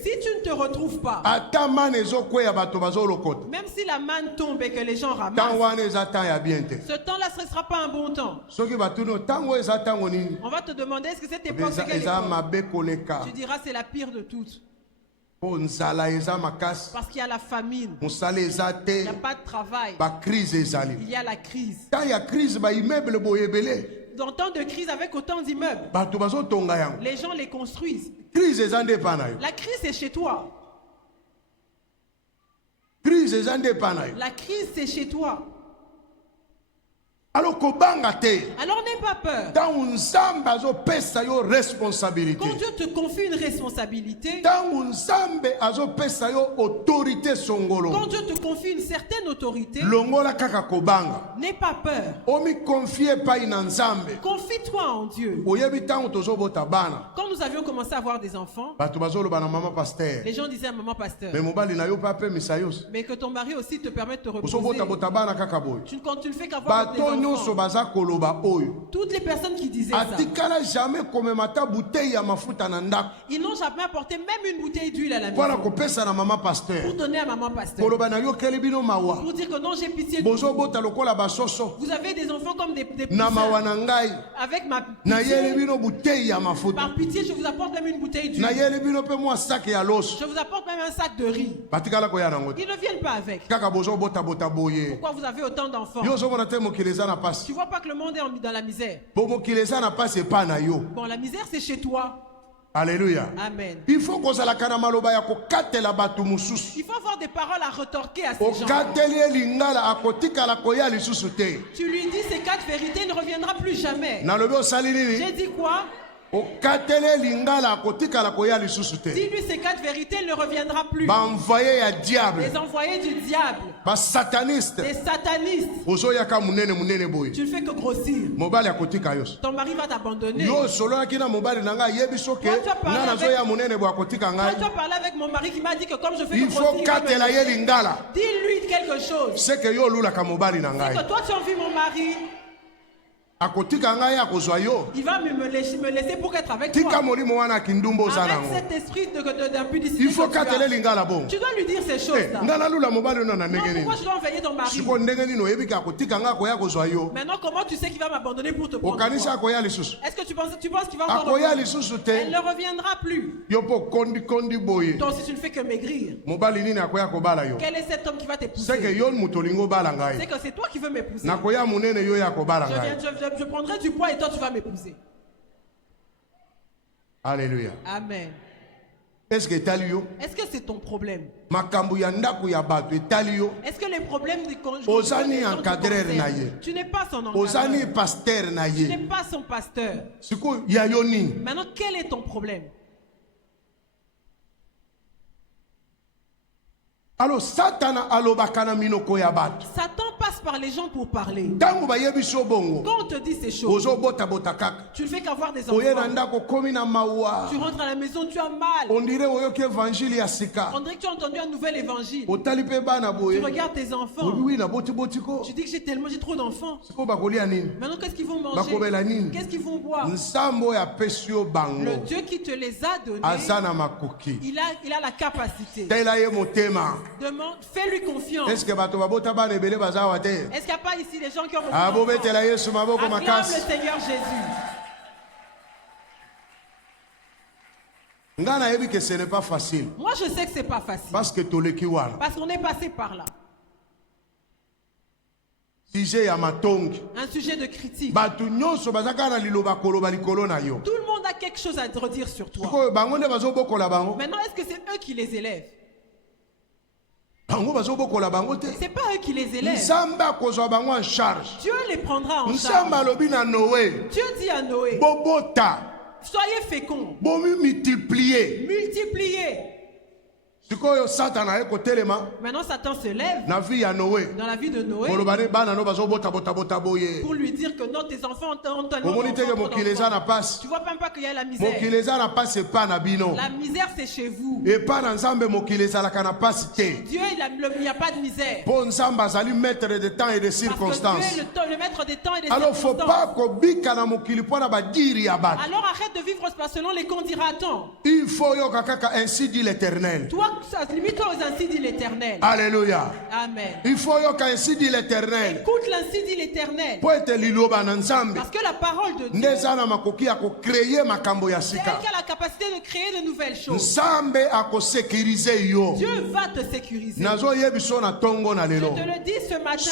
Si tu ne te retrouves pas, même si la manne tombe et que les gens ramassent, ce temps-là, ce ne sera pas un bon temps. On va te demander est-ce que cette époque, c'est quelle époque? Tu diras c'est la pire de toutes. Parce qu'il y a la famine, il n'y a pas de travail, il y a la crise. Dans temps de crise avec autant d'immeubles, les gens les construisent. La crise est chez toi. La crise c'est chez toi. Alors n'aie pas peur. Quand Dieu te confie une responsabilité, quand Dieu te confie une certaine autorité, n'aie pas peur. Confie-toi en Dieu. Quand nous avions commencé à avoir des enfants, les gens disaient à maman pasteur, mais que ton mari aussi te permet de te reposer. Quand tu ne fais qu'avoir des enfants, toutes les personnes qui disaient ça, ils n'ont jamais apporté même une bouteille d'huile à la maison pour donner à maman pasteur, pour dire que non, j'ai pitié de vous. Vous avez des enfants comme des poussins. Avec ma pitié, par pitié, je vous apporte même une bouteille d'huile. Je vous apporte même un sac de riz. Ils ne viennent pas avec. Pourquoi vous avez autant d'enfants? Tu vois pas que le monde est dans la misère. Bon, la misère c'est chez toi. Alléluia. Amen. Il faut avoir des paroles à retorquer à ces gens. Tu lui dis ces 4 vérités, il ne reviendra plus jamais. J'ai dit quoi? Dis-lui ces 4 vérités, il ne reviendra plus. Les envoyés du diable. Les satanistes. Tu ne fais que grossir. Ton mari va t'abandonner. Toi, tu as parlé avec mon mari qui m'a dit que comme je fais que grossir, dis-lui quelque chose. C'est que toi tu envies mon mari. Il va me laisser pour être avec toi. Avec cet esprit d'impudicité. Il faut tu dois lui dire ces choses-là. Non, pourquoi je dois envoyer ton mari? Maintenant, comment tu sais qu'il va m'abandonner pour te prendre? Est-ce que tu penses qu'il va encore revenir? Elle ne reviendra plus. Toi aussi, tu ne fais que maigrir. Quel est cet homme qui va t'épouser? C'est que c'est toi qui veux m'épouser. Je prendrai du poids et toi tu vas m'épouser. Alléluia. Amen. Est-ce que c'est ton problème? Est-ce que les problèmes du conjoint, tu n'es pas son encadreur, tu n'es pas son pasteur. Maintenant, quel est ton problème? Alors Satan passe par les gens pour parler. Quand on te dit ces choses, tu ne fais qu'avoir des enfants. Tu rentres à la maison, tu as mal. On dirait que tu as entendu un nouvel évangile. Tu regardes tes enfants. Tu dis que j'ai trop d'enfants. Maintenant, qu'est-ce qu'ils vont manger? Qu'est-ce qu'ils vont boire? Le Dieu qui te les a donnés, il a la capacité. Demande, fais-lui confiance. Est-ce qu'il n'y a pas ici des gens qui ont besoin d'enfants? Acclame le Seigneur Jésus. Ce n'est pas facile. Moi je sais que ce n'est pas facile. Parce qu'on est passé par là. Un sujet de critique. Tout le monde a quelque chose à redire sur toi. Maintenant, est-ce que c'est eux qui les élèvent? C'est pas eux qui les élèvent. Dieu les prendra en charge. Dieu dit à Noé, soyez féconds, multipliez. Maintenant Satan se lève dans la vie de Noé pour lui dire que non, tes enfants ont tellement d'enfants. Tu vois même pas qu'il y a la misère. La misère c'est chez vous. Dieu il n'y a pas de misère. Parce que Dieu est le maître des temps et des circonstances. Alors arrête de vivre selon les condiratons. Il faut ainsi dit l'Éternel. Limite-toi aux ainsi dit l'Éternel. Alléluia. Amen. Il faut ainsi dit l'Éternel. Écoute l'ainsi dit l'Éternel. Parce que la parole de Dieu, c'est elle qui a la capacité de créer de nouvelles choses. Dieu va te sécuriser. Je te le dis ce matin.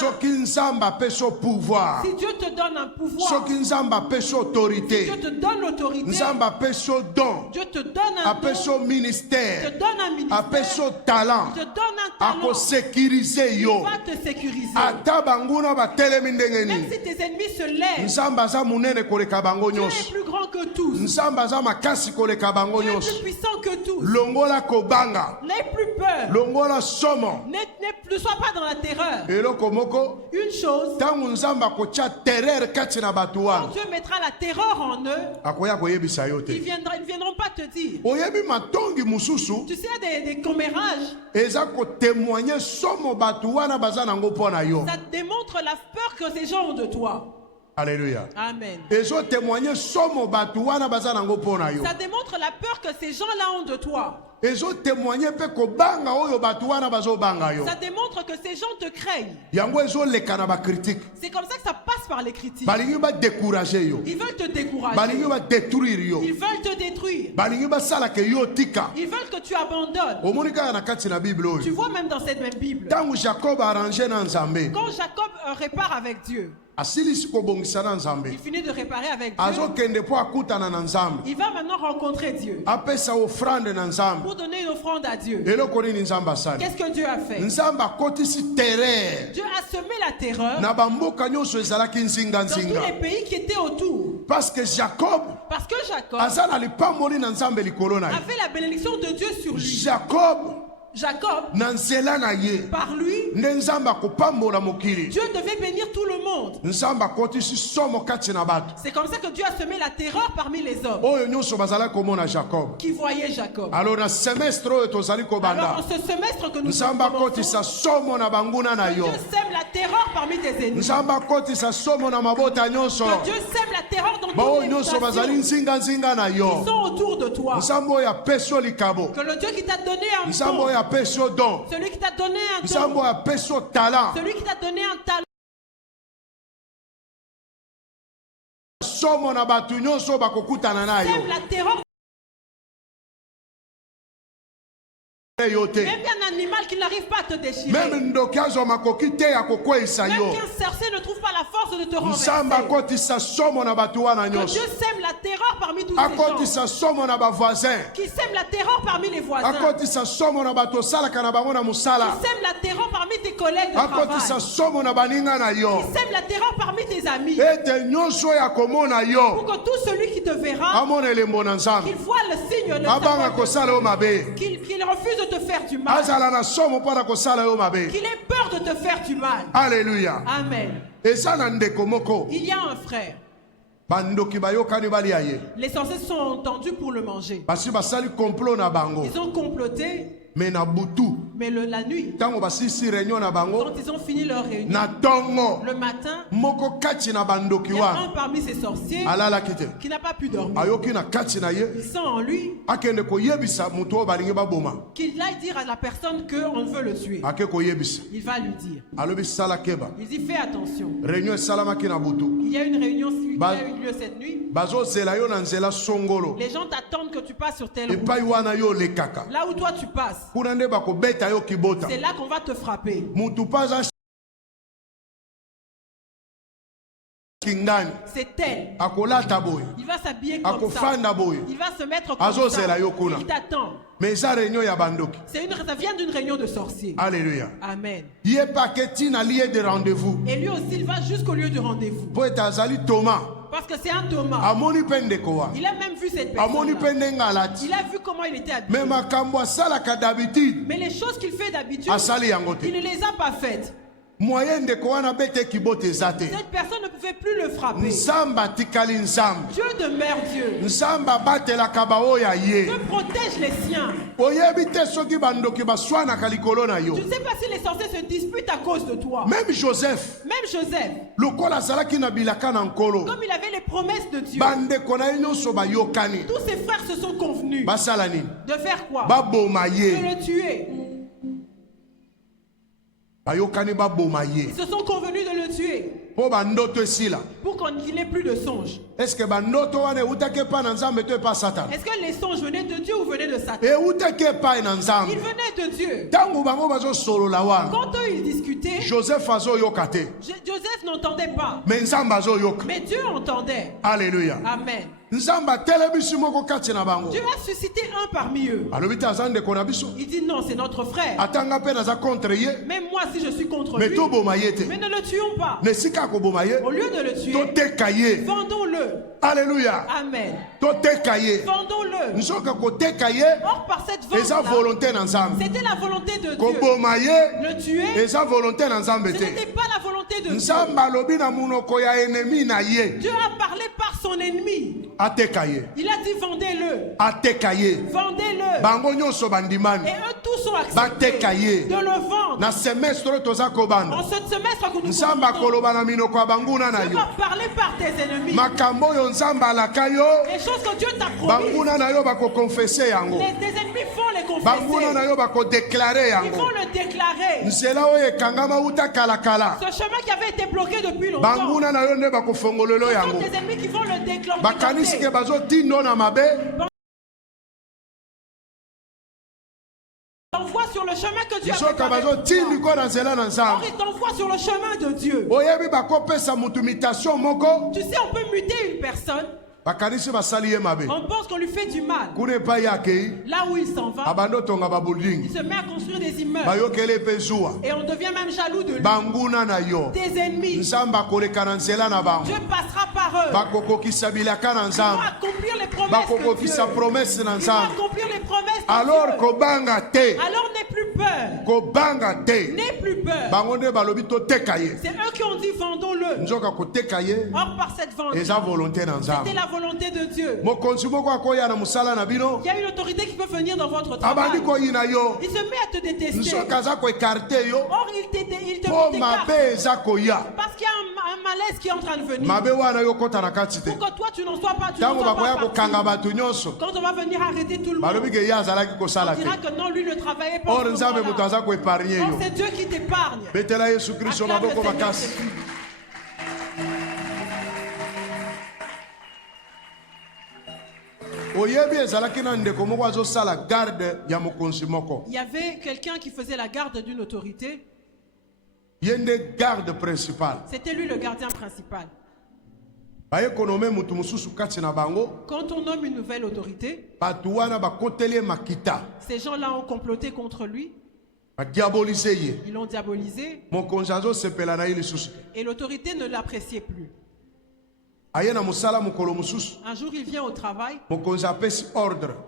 Si Dieu te donne un pouvoir, si Dieu te donne l'autorité, Dieu te donne un don, ministère, te donne un ministère, talent, te donne un talent, il va te sécuriser. Même si tes ennemis se lèvent, Dieu est plus grand que tous. Dieu est plus puissant que tous. N'aie plus peur. Ne sois pas dans la terreur. Une chose, quand Dieu mettra la terreur en eux, ils ne viendront pas te dire. Tu sais, des commérages, ça démontre la peur que ces gens ont de toi. Alléluia. Amen. Ça démontre la peur que ces gens-là ont de toi. Ça démontre que ces gens te craignent. C'est comme ça que ça passe par les critiques. Ils veulent te décourager. Ils veulent te détruire. Ils veulent que tu abandonnes. Tu vois même dans cette même Bible, quand Jacob répare avec Dieu, il finit de réparer avec Dieu. Il va maintenant rencontrer Dieu pour donner une offrande à Dieu. Qu'est-ce que Dieu a fait? Dieu a semé la terreur dans tous les pays qui étaient autour. Parce que Jacob avait la bénédiction de Dieu sur lui. Jacob, par lui, Dieu devait bénir tout le monde. C'est comme ça que Dieu a semé la terreur parmi les hommes qui voyaient Jacob. Alors, en ce semestre que nous sommes, Dieu sème la terreur parmi tes ennemis. Que Dieu sème la terreur dans toutes les nations qui sont autour de toi. Que le Dieu qui t'a donné un don, celui qui t'a donné un don, celui qui t'a donné un talent, sème la terreur. Même un animal qui n'arrive pas à te déchirer. Même qu'un sorcier ne trouve pas la force de te renverser. Que Dieu sème la terreur parmi tous ces gens. Qui sème la terreur parmi les voisins. Qui sème la terreur parmi tes collègues de travail. Qui sème la terreur parmi tes amis. Pour que tout celui qui te verra, qu'il voit le signe de ta qu'il refuse de te faire du mal. Qu'il ait peur de te faire du mal. Alléluia. Amen. Il y a un frère. Les sorciers sont entendus pour le manger. Ils ont comploté. Mais la nuit, quand ils ont fini leur réunion, le matin, il y a un parmi ces sorciers qui n'a pas pu dormir. Il sent en lui qu'il aille dire à la personne qu'on veut le tuer. Il va lui dire. Il dit fais attention. Il y a une réunion qui a eu lieu cette nuit. Les gens t'attendent que tu passes sur telle route. Là où toi tu passes, c'est là qu'on va te frapper. c'est elle. Il va s'habiller comme ça. Il va se mettre comme ça. Il t'attend. Mais ça vient d'une réunion de sorciers. Alléluia. Amen. Il est paqueté dans lieu de rendez-vous. Et lui aussi, il va jusqu'au lieu de rendez-vous. Thomas. Parce que c'est un Thomas. Il a même vu cette personne. Il a vu comment il était habillé. Mais les choses qu'il fait d'habitude, il ne les a pas faites. Moyen de koana bete kibote zate. Cette personne ne pouvait plus le frapper. Nsamba tikali nzamba. Dieu demeure Dieu. Nsamba batela kabao ya ye. Dieu protège les siens. Oyebi te soki bandoki baswana kalikolo na yo. Tu ne sais pas si les sorciers se disputent à cause de toi. Même Joseph. Lokola salaki na bilaka na nkolo. Comme il avait les promesses de Dieu. Bande kona nyonso ba yokani. Tous ses frères se sont convenus. Basalani. De faire quoi? Baboma ye. De le tuer. Ils se sont convenus de le tuer. Pour qu'il n'ait plus de songes. Est-ce que les songes venaient de Dieu ou venaient de Satan? Ils venaient de Dieu. Quand eux ils discutaient, Joseph n'entendait pas. Mais Dieu entendait. Alléluia. Amen. Dieu a suscité un parmi eux. Il dit non, c'est notre frère. Même moi, si je suis contre lui, mais ne le tuons pas. Au lieu de le tuer, vendons-le. Alléluia. Amen. Vendons-le. Or, par cette vente-là, c'était la volonté de Dieu. Le tuer, ce n'était pas la volonté de Dieu. Dieu a parlé par son ennemi. Il a dit vendez-le. Vendez-le. Et eux tous ont accepté de le vendre. En ce semestre que nous commençons, Dieu va parler par tes ennemis. Les choses que Dieu t'a promises, tes ennemis vont les confesser. Ils vont le déclarer. Ce chemin qui avait été bloqué depuis longtemps, ce sont tes ennemis qui vont le déclencher. T'envoie sur le chemin que Dieu a préparé. Or, il t'envoie sur le chemin de Dieu. Tu sais, on peut muter une personne. On pense qu'on lui fait du mal. Là où il s'en va, il se met à construire des immeubles. Et on devient même jaloux de lui. Tes ennemis, Dieu passera par eux. Ils vont accomplir les promesses de Dieu. Ils vont accomplir les promesses de Dieu. Alors n'aie plus peur. N'aie plus peur. C'est eux qui ont dit vendons-le. Or par cette vente, c'était la volonté de Dieu. Il y a une autorité qui peut venir dans votre travail. Il se met à te détester. Or il te décarte. Parce qu'il y a un malaise qui est en train de venir. Pour que toi tu n'en sois pas, tu n'en sois pas parti. Quand on va venir arrêter tout le monde, on dira que non, lui ne travaillait pas. Or c'est Dieu qui t'épargne. Il y avait quelqu'un qui faisait la garde d'une autorité. C'était lui le gardien principal. Quand on nomme une nouvelle autorité, ces gens-là ont comploté contre lui. Ils l'ont diabolisé. Et l'autorité ne l'appréciait plus. Un jour, il vient au travail.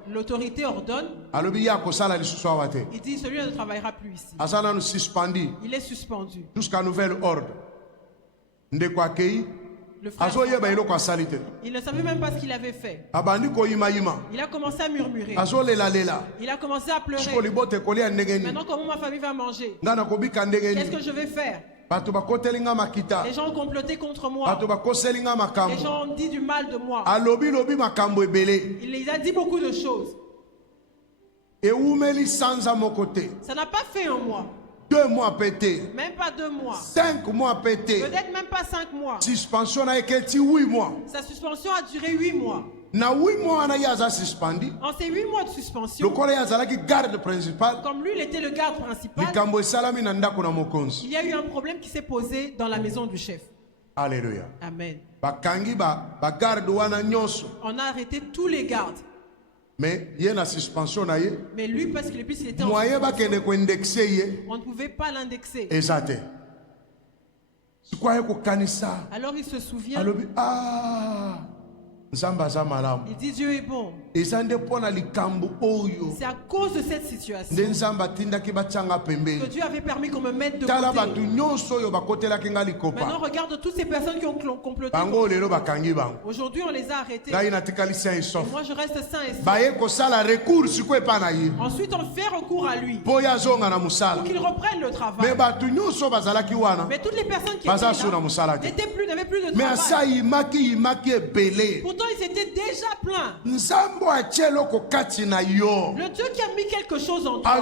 L'autorité ordonne. Il dit celui-là ne travaillera plus ici. Il est suspendu. Jusqu'à nouvel ordre. Le frère, il ne savait même pas ce qu'il avait fait. Il a commencé à murmurer. Il a commencé à pleurer. Maintenant, comment ma famille va manger? Qu'est-ce que je vais faire? Les gens ont comploté contre moi. Les gens ont dit du mal de moi. Il les a dit beaucoup de choses. Ça n'a pas fait un mois. 2 mois pété. Même pas 2 mois. 5 mois pété. Peut-être même pas 5 mois. Suspension a été 8 mois. Sa suspension a duré 8 mois. Na 8 mois na yaza suspendu. En ces 8 mois de suspension, garde principal. Comme lui, il était le garde principal. Il y a eu un problème qui s'est posé dans la maison du chef. Alléluia. Amen. On a arrêté tous les gardes. Mais il y a une suspension. Mais lui, parce que le plus il était en suspension, on ne pouvait pas l'indexer. Exact. Alors il se souvient. Il dit Dieu est bon. C'est à cause de cette situation que Dieu avait permis qu'on me mette de côté. Maintenant regarde toutes ces personnes qui ont comploté. Aujourd'hui on les a arrêtés. Et moi je reste sain et sauf. Ensuite on fait recours à lui pour qu'il reprenne le travail. Mais toutes les personnes qui étaient là n'avaient plus de travail. Pourtant ils étaient déjà pleins. Le Dieu qui a mis quelque chose en toi,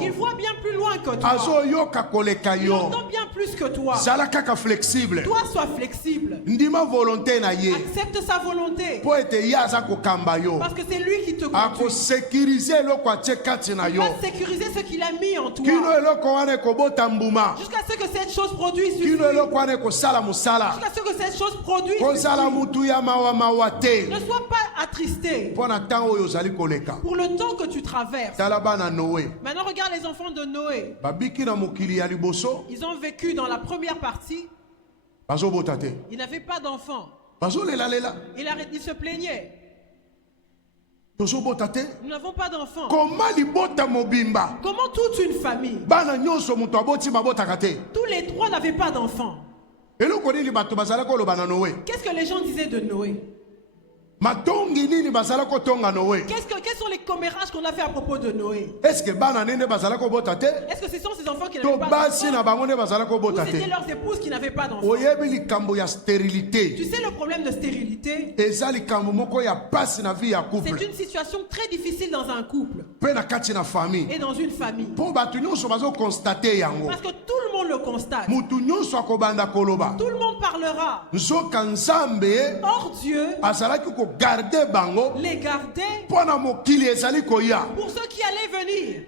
il voit bien plus loin que toi. Il entend bien plus que toi. Toi, sois flexible. Accepte sa volonté. Parce que c'est lui qui te conduit. Il va sécuriser ce qu'il a mis en toi. Jusqu'à ce que cette chose produise. Jusqu'à ce que cette chose produise. Ne sois pas attristé pour le temps que tu traverses. Maintenant regarde les enfants de Noé. Ils ont vécu dans la première partie. Ils n'avaient pas d'enfants. Ils se plaignaient. Nous n'avons pas d'enfants. Comment toute une famille, tous les trois n'avaient pas d'enfants? Qu'est-ce que les gens disaient de Noé? Quels sont les commérages qu'on a fait à propos de Noé? Est-ce que ce sont ces enfants qui n'avaient pas d'enfants? Ou c'était leurs épouses qui n'avaient pas d'enfants? Tu sais le problème de stérilité? C'est une situation très difficile dans un couple et dans une famille. Parce que tout le monde le constate. Tout le monde parlera. Or Dieu les garder pour ceux qui allaient venir.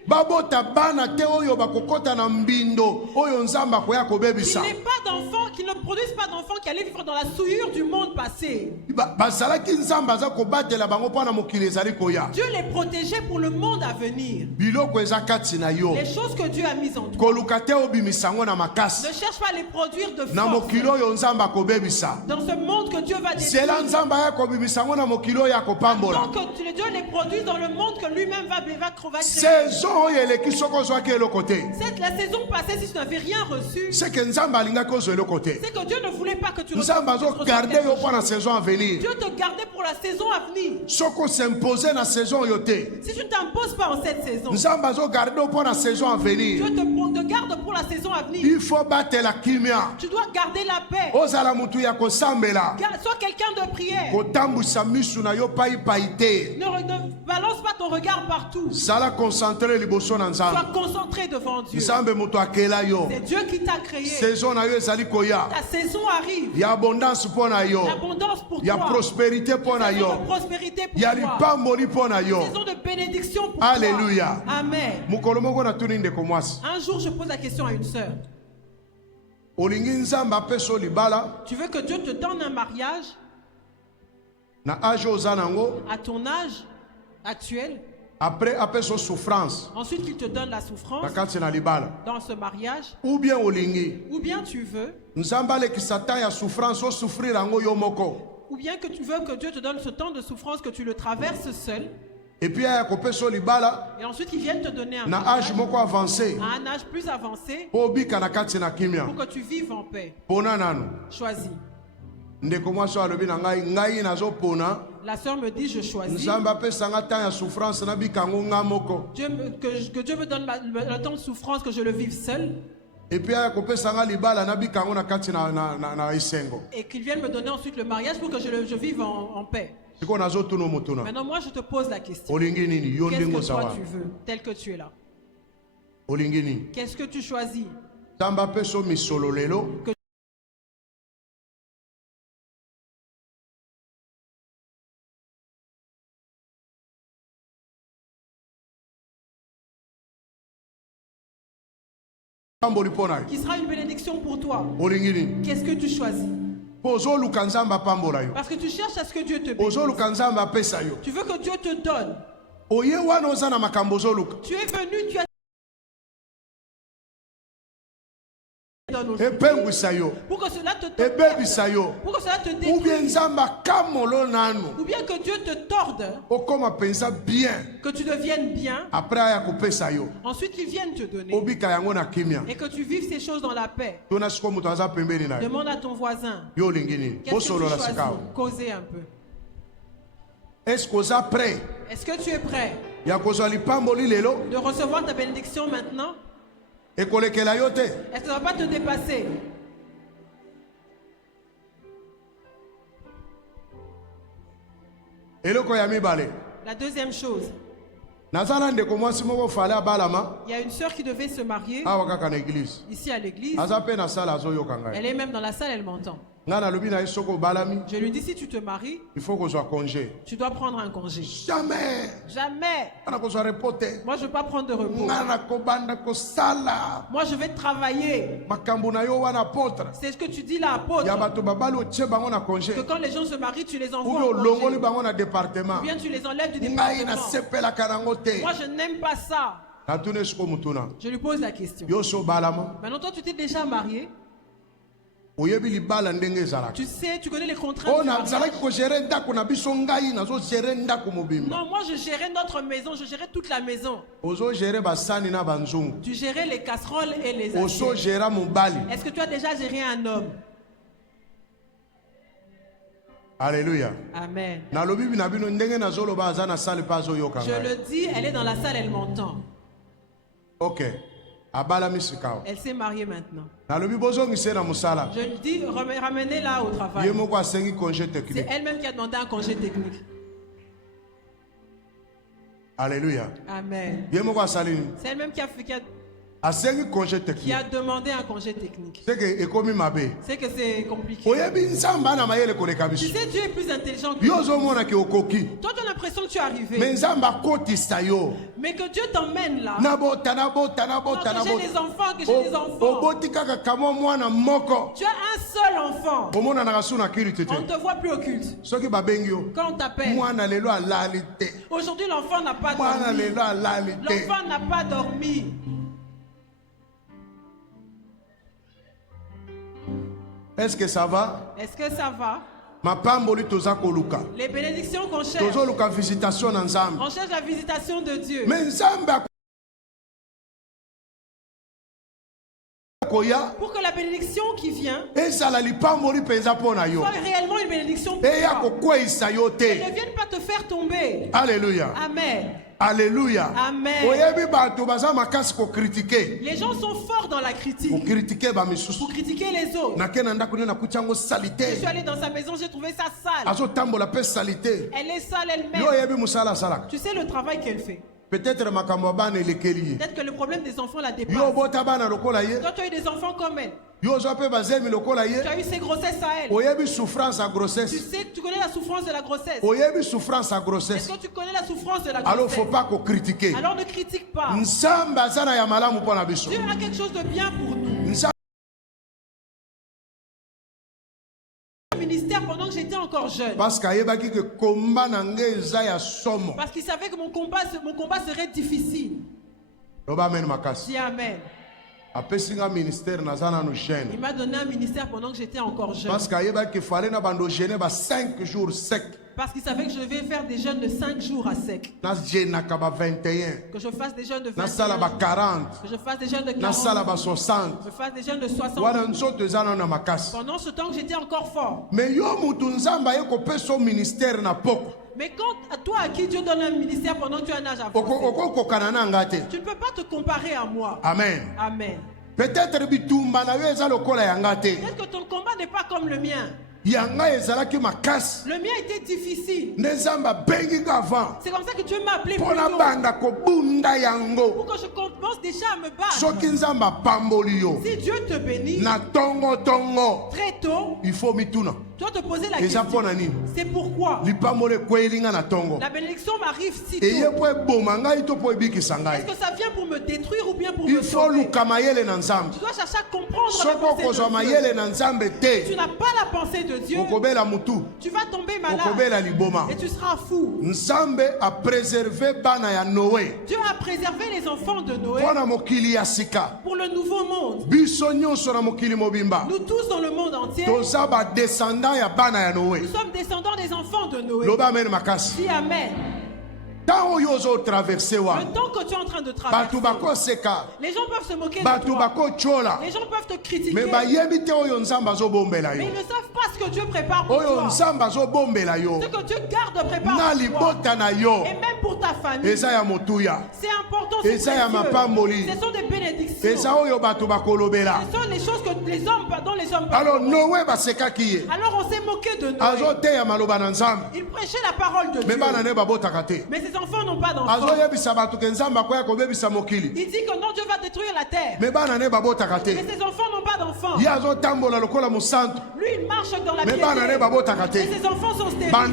Qu'il n'ait pas d'enfants, qu'ils ne produisent pas d'enfants qui allaient vivre dans la souillure du monde passé. Dieu les protégeait pour le monde à venir. Les choses que Dieu a mises en toi, ne cherche pas à les produire de force. Dans ce monde que Dieu va détruire, tant que Dieu les produit dans le monde que lui-même va créer. La saison passée, si tu n'avais rien reçu, c'est que Dieu ne voulait pas que tu reçoives. Dieu te gardait pour la saison à venir. Si tu ne t'imposes pas en cette saison, Dieu te garde pour la saison à venir. Tu dois garder la paix. Sois quelqu'un de prière. Ne balance pas ton regard partout. Sois concentré devant Dieu. C'est Dieu qui t'a créé. Ta saison arrive. Il y a abondance pour toi. Il y a prospérité pour toi. Il y a saison de bénédiction pour toi. Alléluia. Amen. Un jour, je pose la question à une sœur. Tu veux que Dieu te donne un mariage à ton âge actuel? Ensuite qu'il te donne la souffrance dans ce mariage. Ou bien tu veux, ou bien que tu veux que Dieu te donne ce temps de souffrance que tu le traverses seul. Et ensuite ils viennent te donner un mariage à un âge plus avancé pour que tu vives en paix. Choisis. La sœur me dit je choisis. Que Dieu me donne le temps de souffrance, que je le vive seul. Et qu'il vienne me donner ensuite le mariage pour que je vive en paix. Maintenant moi je te pose la question. Qu'est-ce que toi tu veux tel que tu es là? Qu'est-ce que tu choisis? qui sera une bénédiction pour toi. Qu'est-ce que tu choisis? Parce que tu cherches à ce que Dieu te bénisse. Tu veux que Dieu te donne. Tu es venu, tu as pour que cela te détruise, ou bien que Dieu te torde, que tu deviennes bien, ensuite qu'il vienne te donner et que tu vives ces choses dans la paix. Demande à ton voisin, qu'est-ce que tu choisis? Causer un peu. Est-ce que tu es prêt de recevoir ta bénédiction maintenant? Est-ce que ça ne va pas te dépasser? La deuxième chose, il y a une sœur qui devait se marier ici à l'église. Elle est même dans la salle, elle m'entend. Je lui dis, si tu te maries, il faut qu'on soit congé. Tu dois prendre un congé. Jamais. Jamais. Moi, je ne veux pas prendre de repos. Moi, je vais travailler. C'est ce que tu dis là, apôtre. Que quand les gens se marient, tu les envoies en congé. Ou bien tu les enlèves du département. Moi, je n'aime pas ça. Je lui pose la question. Maintenant, toi, tu t'es déjà marié. Tu sais, tu connais les contraintes. Non, moi je gérais notre maison, je gérais toute la maison. Tu gérais les casseroles et les assiettes. Est-ce que tu as déjà géré un homme? Alléluia. Amen. Je le dis, elle est dans la salle, elle m'entend. Ok. Elle s'est mariée maintenant. Je lui dis, ramenez-la au travail. C'est elle-même qui a demandé un congé technique. Alléluia. Amen. C'est elle-même qui a demandé un congé technique. C'est que c'est compliqué. Tu sais, Dieu est plus intelligent que toi. Toi, tu as l'impression que tu es arrivé. Mais que Dieu t'emmène là. Non, que j'ai des enfants, que j'ai des enfants. Tu as un seul enfant. On ne te voit plus au culte. Quand on t'appelle. Aujourd'hui, l'enfant n'a pas dormi. L'enfant n'a pas dormi. Est-ce que ça va? Est-ce que ça va? Les bénédictions qu'on cherche. On cherche la visitation de Dieu. Pour que la bénédiction qui vient soit réellement une bénédiction pour toi. Elle ne vienne pas te faire tomber. Alléluia. Amen. Alléluia. Amen. Les gens sont forts dans la critique. Pour critiquer les autres. Je suis allé dans sa maison, j'ai trouvé ça sale. Elle est sale elle-même. Tu sais le travail qu'elle fait. Peut-être que le problème des enfants la dépasse. Toi, tu as eu des enfants comme elle. Tu as eu ses grossesses à elle. Tu sais, tu connais la souffrance de la grossesse. Est-ce que tu connais la souffrance de la grossesse? Alors, il ne faut pas critiquer. Alors, ne critique pas. Dieu a quelque chose de bien pour nous. Ministère pendant que j'étais encore jeune. Parce qu'il savait que mon combat serait difficile. Dis amen. Il m'a donné un ministère pendant que j'étais encore jeune. Parce qu'il savait que je devais faire des jeûnes de 5 jours à sec. Que je fasse des jeûnes de 21 jours. Que je fasse des jeûnes de 40. Que je fasse des jeûnes de 60. Pendant ce temps que j'étais encore fort. Mais quand toi à qui Dieu donne un ministère pendant que tu as un âge avancé, tu ne peux pas te comparer à moi. Amen. Amen. Peut-être que ton combat n'est pas comme le mien. Le mien était difficile. C'est comme ça que Dieu m'a appelé pour que je commence déjà à me battre. Si Dieu te bénit très tôt, dois te poser la question. C'est pourquoi la bénédiction m'arrive si tôt. Est-ce que ça vient pour me détruire ou bien pour me sauver? Tu dois chercher à comprendre la pensée de Dieu. Si tu n'as pas la pensée de Dieu, tu vas tomber malade et tu seras fou. Dieu a préservé les enfants de Noé pour le nouveau monde. Nous tous dans le monde entier, nous sommes descendants des enfants de Noé. Dis Amen. Le temps que tu es en train de traverser, les gens peuvent se moquer de toi. Les gens peuvent te critiquer. Mais ils ne savent pas ce que Dieu prépare pour toi. Ce que Dieu garde prépare pour toi. Et même pour ta famille. C'est important, c'est précieux. Ce sont des bénédictions. Ce sont les choses que les hommes, dont les hommes peuvent. Alors on s'est moqué de Noé. Il prêchait la parole de Dieu. Mais ses enfants n'ont pas d'enfants. Il dit que non, Dieu va détruire la terre. Mais ses enfants n'ont pas d'enfants. Lui, il marche dans la piété. Et ses enfants sont stériles. Commence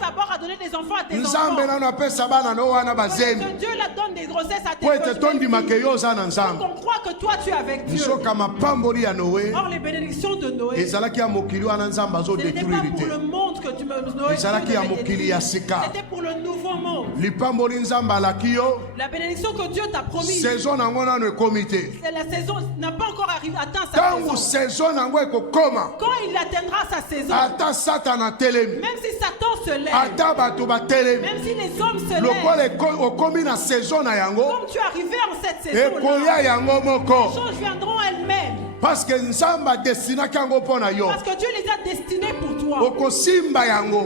d'abord à donner des enfants à tes enfants. Que Dieu la donne des grossesses à tes enfants. Donc on croit que toi tu es avec Dieu. Or les bénédictions de Noé, ce n'était pas pour le monde que tu me Noé. C'était pour le nouveau monde. La bénédiction que Dieu t'a promise. C'est la saison n'a pas encore atteint sa saison. Quand il atteindra sa saison, même si Satan se lève, même si les hommes se lèvent, comme tu es arrivé en cette saison-là, les choses viendront elles-mêmes. Parce que Dieu les a destinés pour toi.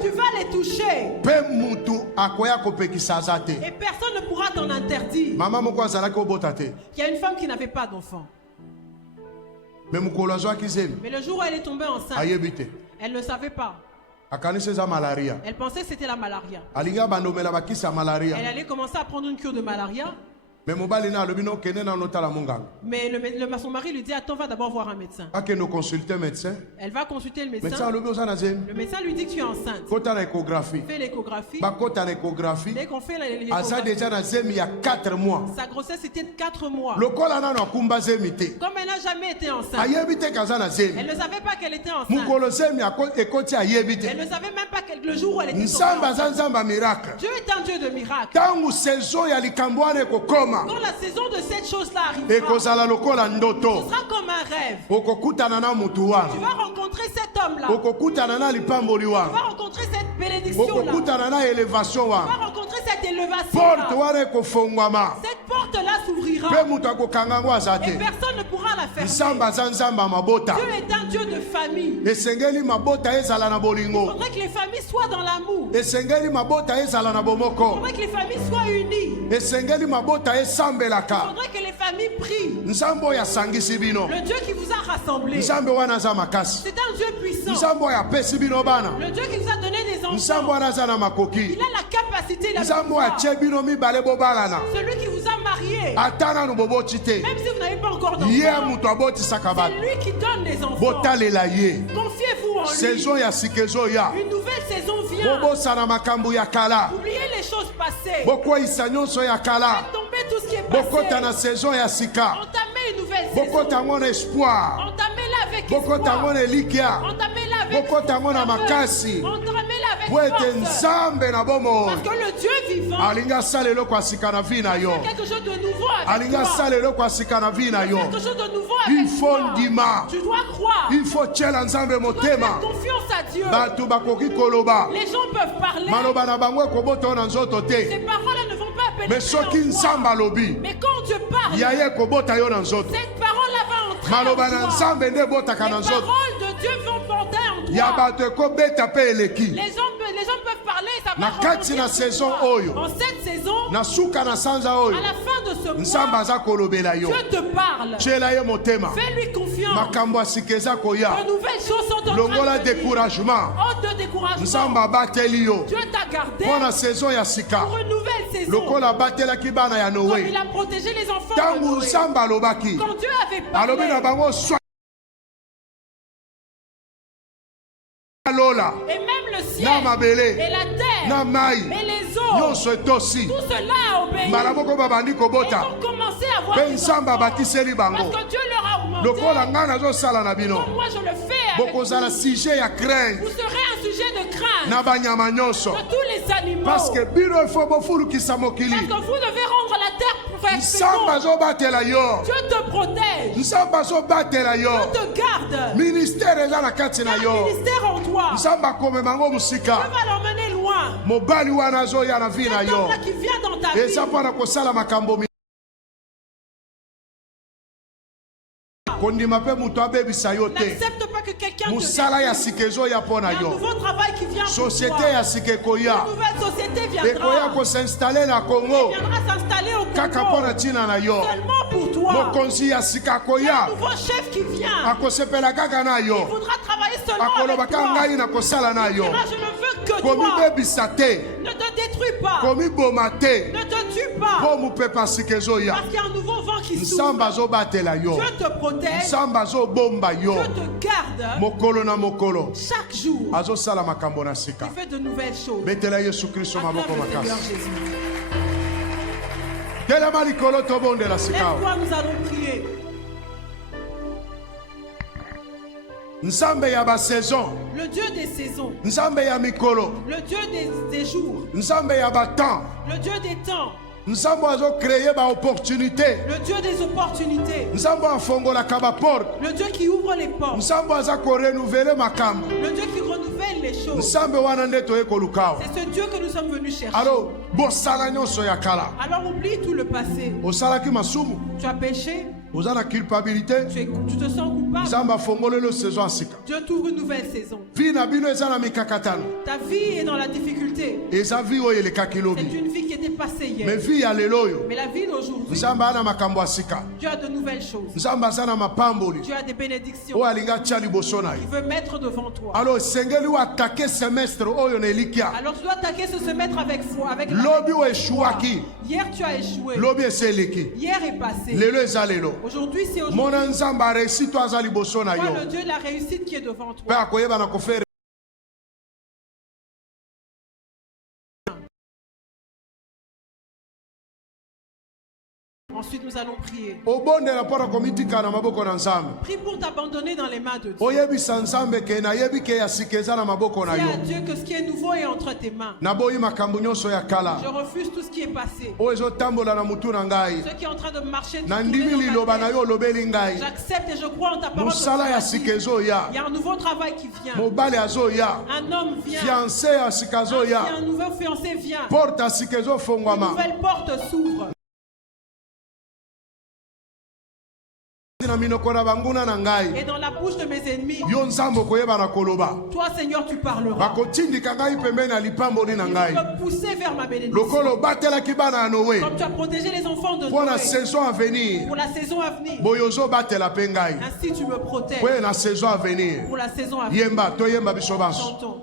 Tu vas les toucher. Et personne ne pourra t'en interdire. Il y a une femme qui n'avait pas d'enfant. Mais le jour où elle est tombée enceinte, elle ne savait pas. Elle pensait que c'était la malaria. Elle allait commencer à prendre une cure de malaria. Mais son mari lui dit, attends, va d'abord voir un médecin. Elle va consulter le médecin. Le médecin lui dit que tu es enceinte. Fais l'échographie. Dès qu'on fait l'échographie, il y a 4 mois. Sa grossesse était de 4 mois. Comme elle n'a jamais été enceinte, elle ne savait pas qu'elle était enceinte. Elle ne savait même pas le jour où elle était enceinte. Dieu est un Dieu de miracles. Quand la saison de cette chose-là arrivera, ce sera comme un rêve. Tu vas rencontrer cet homme-là. Tu vas rencontrer cette bénédiction-là. Tu vas rencontrer cette élévation-là. Cette porte-là s'ouvrira. Et personne ne pourra la fermer. Dieu est un Dieu de famille. Il faudrait que les familles soient dans l'amour. Il faudrait que les familles soient unies. Il faudrait que les familles prient. Le Dieu qui vous a rassemblés, c'est un Dieu puissant. Le Dieu qui vous a donné des enfants, il a la capacité, la pouvoir. Celui qui vous a marié, même si vous n'avez pas encore d'enfants, c'est lui qui donne des enfants. Confiez-vous en lui. Une nouvelle saison vient. Oubliez les choses passées. Faites tomber tout ce qui est passé. Entamez une nouvelle saison. Entamez-la avec espoir. Entamez-la avec ferveur. Entamez-la avec force. Parce que le Dieu vivant a quelque chose de nouveau avec toi. Quelque chose de nouveau avec toi. Tu dois croire. Il faut tu dois faire confiance à Dieu. Les gens peuvent parler. Ces paroles ne vont pas pénétrer en toi. Mais quand Dieu parle, cette parole-là va entrer en toi. Les paroles de Dieu vont porter en toi. Les gens peuvent parler, ça va remonter en toi. En cette saison, à la fin de ce mois, Dieu te parle. Fais-lui confiance. De nouvelles choses sont en train de venir. Hors de découragement. Dieu t'a gardé pour une nouvelle saison. Comme il a protégé les enfants de Noé. Quand Dieu avait parlé, Et même le ciel et la terre et les eaux, tout cela a obéi. Ils ont commencé à voir des enfants. Parce que Dieu leur a augmenté. Comme moi je le fais avec vous. Vous serez un sujet de crainte de tous les animaux. Parce que vous devez rendre la terre perfecte. Dieu te protège. Dieu te garde. Ministère en toi. Dieu va l'emmener loin. Cet homme-là qui vient dans ta vie. N'accepte pas que quelqu'un te détruise. Il y a un nouveau travail qui vient pour toi. Une nouvelle société viendra. S'installer au Congo. Seulement pour toi. Il y a un nouveau chef qui vient. Il voudra travailler seulement avec toi. Il dira, je ne veux que toi. Ne te détruis pas. Ne te tue pas. Parce qu'il y a un nouveau vent qui souffle. Dieu te protège. Dieu te garde chaque jour. Il fait de nouvelles choses. Acclame le Seigneur Jésus. Lève-toi, nous allons prier. Le Dieu des saisons. Le Dieu des jours. Le Dieu des temps. Le Dieu des opportunités. Le Dieu qui ouvre les portes. Le Dieu qui renouvelle les choses. C'est ce Dieu que nous sommes venus chercher. Alors oublie tout le passé. Tu as péché. Tu te sens coupable. Dieu t'ouvre une nouvelle saison. Ta vie est dans la difficulté. C'est une vie qui était passée hier. Mais la vie d'aujourd'hui, Dieu a de nouvelles choses. Dieu a des bénédictions qu'il veut mettre devant toi. Alors tu dois attaquer ce semestre avec foi, avec la foi. Hier tu as échoué. Hier est passé. Aujourd'hui c'est aujourd'hui. Toi, le Dieu de la réussite qui est devant toi. Ensuite, nous allons prier. Prie pour t'abandonner dans les mains de Dieu. Dis à Dieu que ce qui est nouveau est entre tes mains. Je refuse tout ce qui est passé. Ce qui est en train de marcher. J'accepte et je crois en ta parole. Il y a un nouveau travail qui vient. Un homme vient. Un nouveau fiancé vient. Une nouvelle porte s'ouvre. Et dans la bouche de mes ennemis, toi Seigneur tu parleras. Tu me pousser vers ma bénédiction. Comme tu as protégé les enfants de Noé pour la saison à venir. Ainsi tu me protèges pour la saison à venir. Chantons.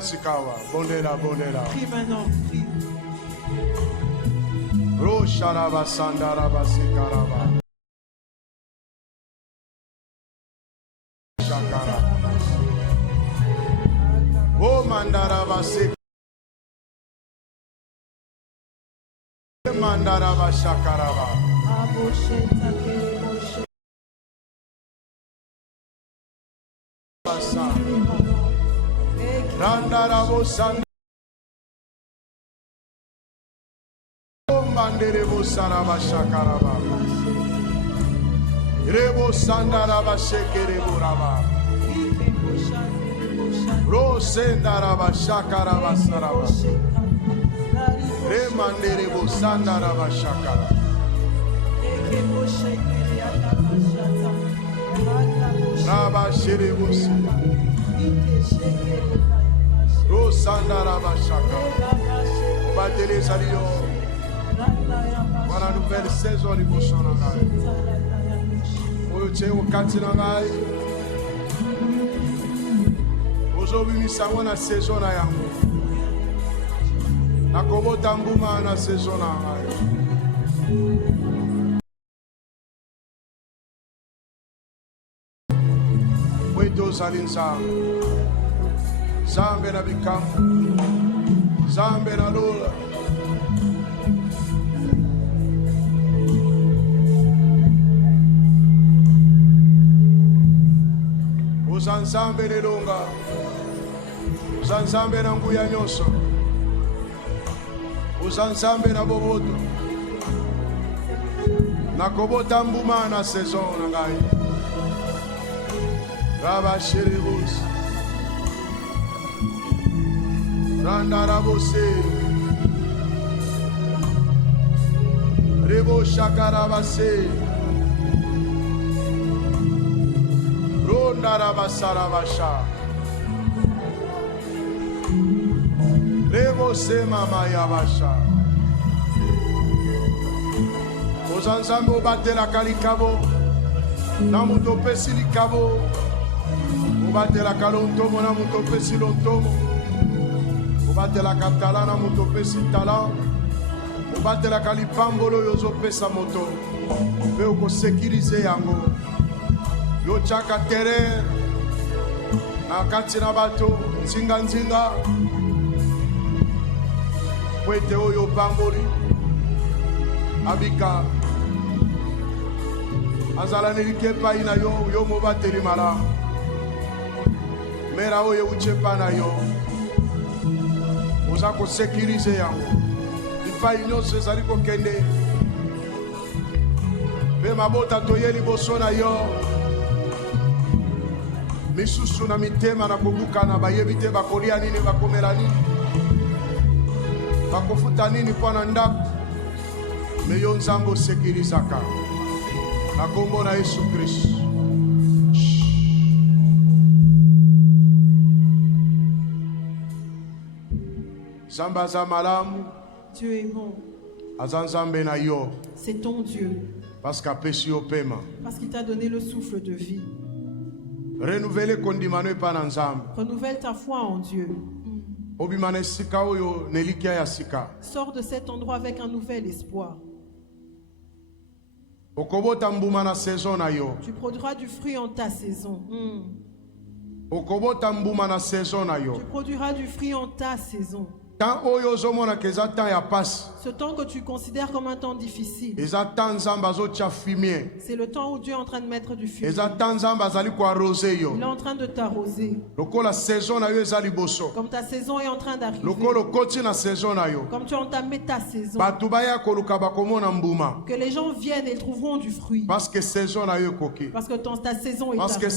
Prie maintenant, prie. Rosharaba Sandaraba Sekaraba. Shakara. Oh Mandaraba Sek. Mandaraba Shakaraba. Randarabo Sand. Manderebo Saraba Shakaraba. Rebo Sandaraba Shekerebo Raba. Rosendaraba Shakaraba Saraba. Remanderebo Sandaraba Shakara. Raba Sherebo Rosandaraba Shakara. Batele Salio. Voilà nouvelle saison de l'émotion. Oyoche wakati na ngai. Ozobimisa wana saison na yango. Nakobota mbuma na saison na ngai. Weto salinsa. Zambe na bikamu. Zambe na lola. Uzanzambe nelonga. Uzanzambe na nguya nyonso. Uzanzambe na boboto. Nakobota mbuma na saison na ngai. Raba Sheribus. Randa Rabose. Rebo Shakarabase. Rondarabasarabasha. Rebo Sema Yabasha. Ozanzambo batela kalikabo. Namutopesi likabo. Obatela kalontomo namutopesi lontomo. Obatela katala namutopesi tala. Obatela kalipambolo yozopesa moto. Pe oko sécuriser yango. Yo chaka terrain na kati na bato nzinga kwete oyo pamboli abika azala nelike pa ina yo mobateli mala mera oyo uchepa na yo oza ko sécuriser yango ipa nyonso ezali kokende pe mabota toyeli boso na yo misusu na mitema na kobuka na bayebi te bakolia nini bakomela nini bakofuta nini mpona ndako me yo nzambe osekirizaka na kombo na Yesu Kristo. Nzambe aza malamu. Dieu est bon. Aza nzambe na yo. C'est ton Dieu. Parce qu'apesi yo pema. Parce qu'il t'a donné le souffle de vie. Renouvelle ta foi en Dieu. Sors de cet endroit avec un nouvel espoir. Tu produiras du fruit en ta saison. Tu produiras du fruit en ta saison. Ce temps que tu considères comme un temps difficile, c'est le temps où Dieu est en train de mettre du fumier. Il est en train de t'arroser. Comme ta saison est en train d'arriver. Comme tu as entamé ta saison. Que les gens viennent et trouveront du fruit. Parce que ta saison est arrivée.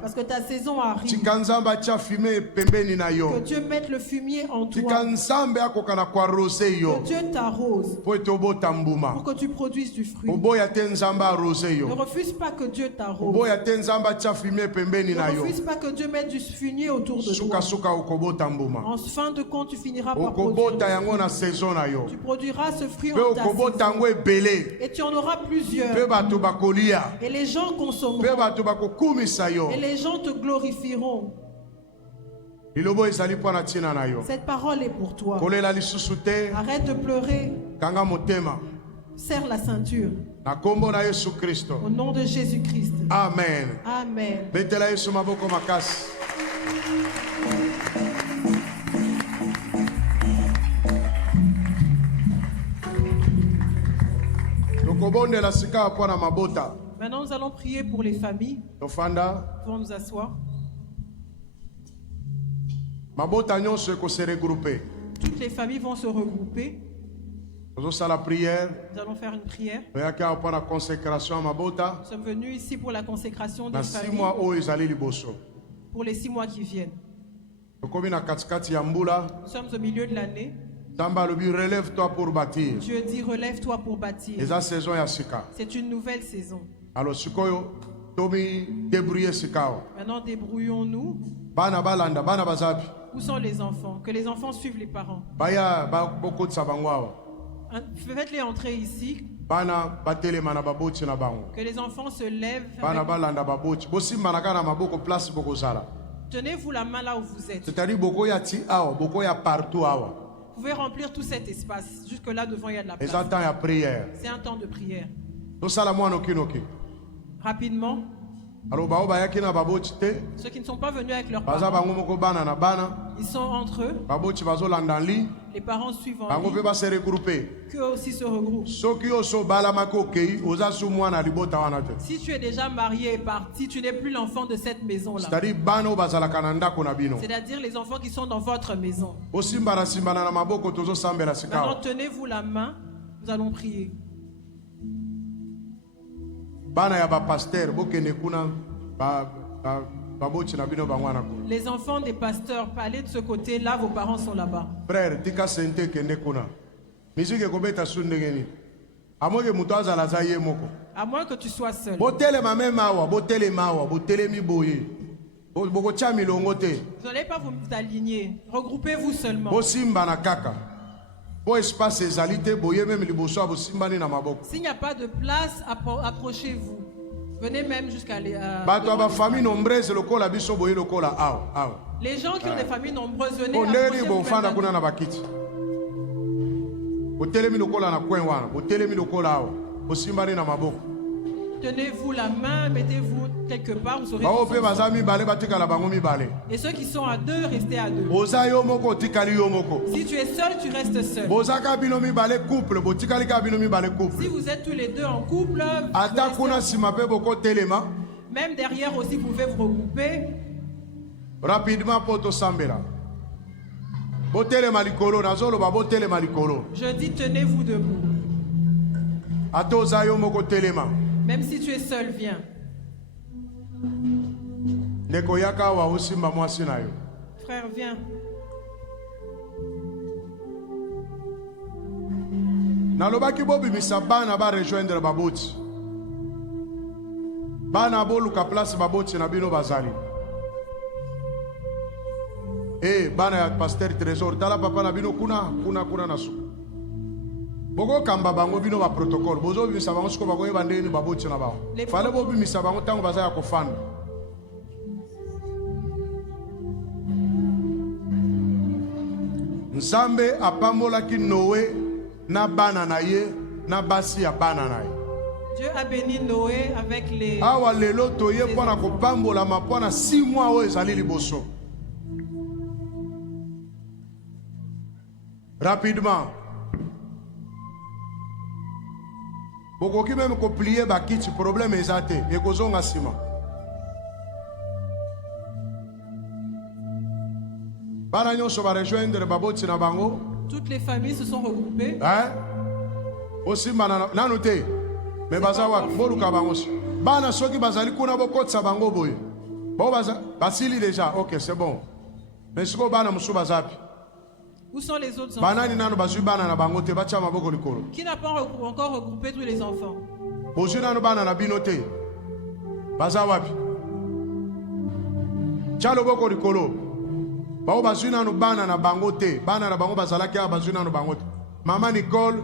Parce que ta saison arrive. Que Dieu mette le fumier en toi. Que Dieu t'arrose pour que tu produises du fruit. Ne refuse pas que Dieu t'arrose. Ne refuse pas que Dieu mette du fumier autour de toi. En fin de compte, tu finiras par produire. Tu produiras ce fruit en ta saison. Et tu en auras plusieurs. Et les gens consommeront. Et les gens te glorifieront. Cette parole est pour toi. Arrête de pleurer. Serre la ceinture. Au nom de Jésus-Christ. Amen. Amen. Maintenant, nous allons prier pour les familles. Nous pouvons nous asseoir. Toutes les familles vont se regrouper. Nous allons faire une prière. Nous sommes venus ici pour la consécration des familles. Pour les 6 mois qui viennent. Nous sommes au milieu de l'année. Dieu dit relève-toi pour bâtir. C'est une nouvelle saison. Maintenant débrouillons-nous. Où sont les enfants? Que les enfants suivent les parents. Faites-les entrer ici. Que les enfants se lèvent. Tenez-vous la main là où vous êtes. Vous pouvez remplir tout cet espace. Jusque là devant il y a de la place. C'est un temps de prière. Rapidement. Ceux qui ne sont pas venus avec leurs parents, ils sont entre eux. Les parents suivent en ligne. Qu'eux aussi se regroupent. Si tu es déjà marié et parti, tu n'es plus l'enfant de cette maison-là. C'est-à-dire les enfants qui sont dans votre maison. Maintenant, tenez-vous la main. Nous allons prier. Les enfants des pasteurs, allez de ce côté, là vos parents sont là-bas. Frère, à moins que tu sois seul. Vous n'allez pas vous aligner. Regroupez-vous seulement. S'il n'y a pas de place, approchez-vous. Venez même jusqu'à les gens qui ont des familles nombreuses, venez tenez-vous la main, mettez-vous quelque part, vous serez. Et ceux qui sont à 2, restez à 2. Si tu es seul, tu restes seul. Si vous êtes tous les deux en couple, même derrière aussi, vous pouvez vous regrouper. Rapidement pour te sambela. Je dis tenez-vous debout. Même si tu es seul, viens. Frère, viens. Nalobaki bobimisa bana ba rejoindre baboti. Bana boluka place baboti na bino bazali. Bana ya pasteur Trésor tala papa na bino kuna nasu. Bogo kamba bango bino ba protocole. Bozo bimisa bango siko bakoye bandeni baboti na bango. Fale bobimisa bango tango bazaya kofanda. Nzambe apamolaki Noé na bana na ye na basi ya bana na ye. Dieu a béni Noé avec les. Awa lelo toye pona kopambola mapona 6 mois o ezali liboso. Rapidement. Bokoki même ko plier ba kiti problème ezate e kozonga sima. Bana nyonso ba rejoindre baboti na bango. Toutes les familles se sont regroupées. Aussi nanu te. Mais bazawa boluka bango. Bana soki bazali kuna bokotsa bango boye. Bo basili déjà. OK, c'est bon. Mais siko bana musu bazapi. Où sont les autres enfants? Qui n'a pas encore regroupé tous les enfants? Maman Nicole,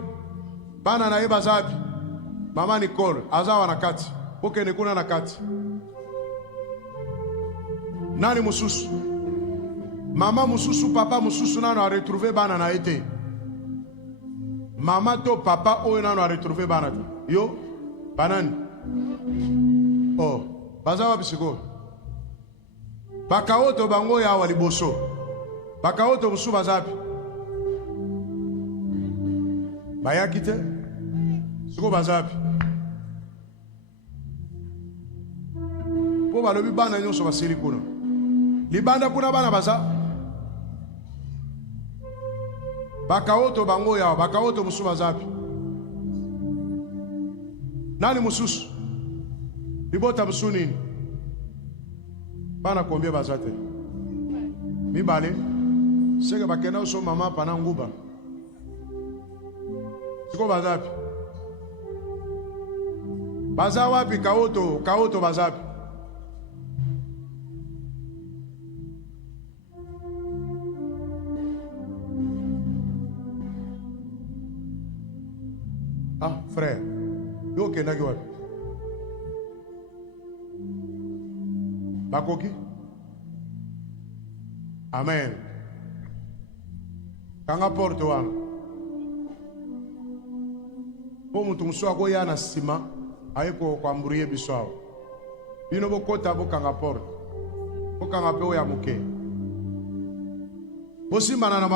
Maman Nicole, azawa na kati. Okene kuna na kati. Nani mususu? Maman mususu papa mususu nano a retrouvé bana na été. Maman to papa o nano a retrouvé bana. Yo banani. Oh, bazawa bisiko. Bakaoto bango ya waliboso. Bakaoto musu bazapi. Bayakite. Siko bazapi. Po balobi bana nyonso basili kuna. Libanda kuna bana baza. Bakaoto bango ya bakaoto musu bazapi. Nani mususu? Libota musu nini? Bana kombie bazate. Mibale. Seke bakena uso mama pana nguba. Siko bazapi. Baza wapi kaoto bazapi. Ah, frère. Yo kenda ki wapi? Bakoki? Amen. Kanga porte wana. Po mutu musu ako ya na sima ayeko kwamburie biso awo. Bino bokota bokanga porte. Bokanga pe ya muke. Bosimana na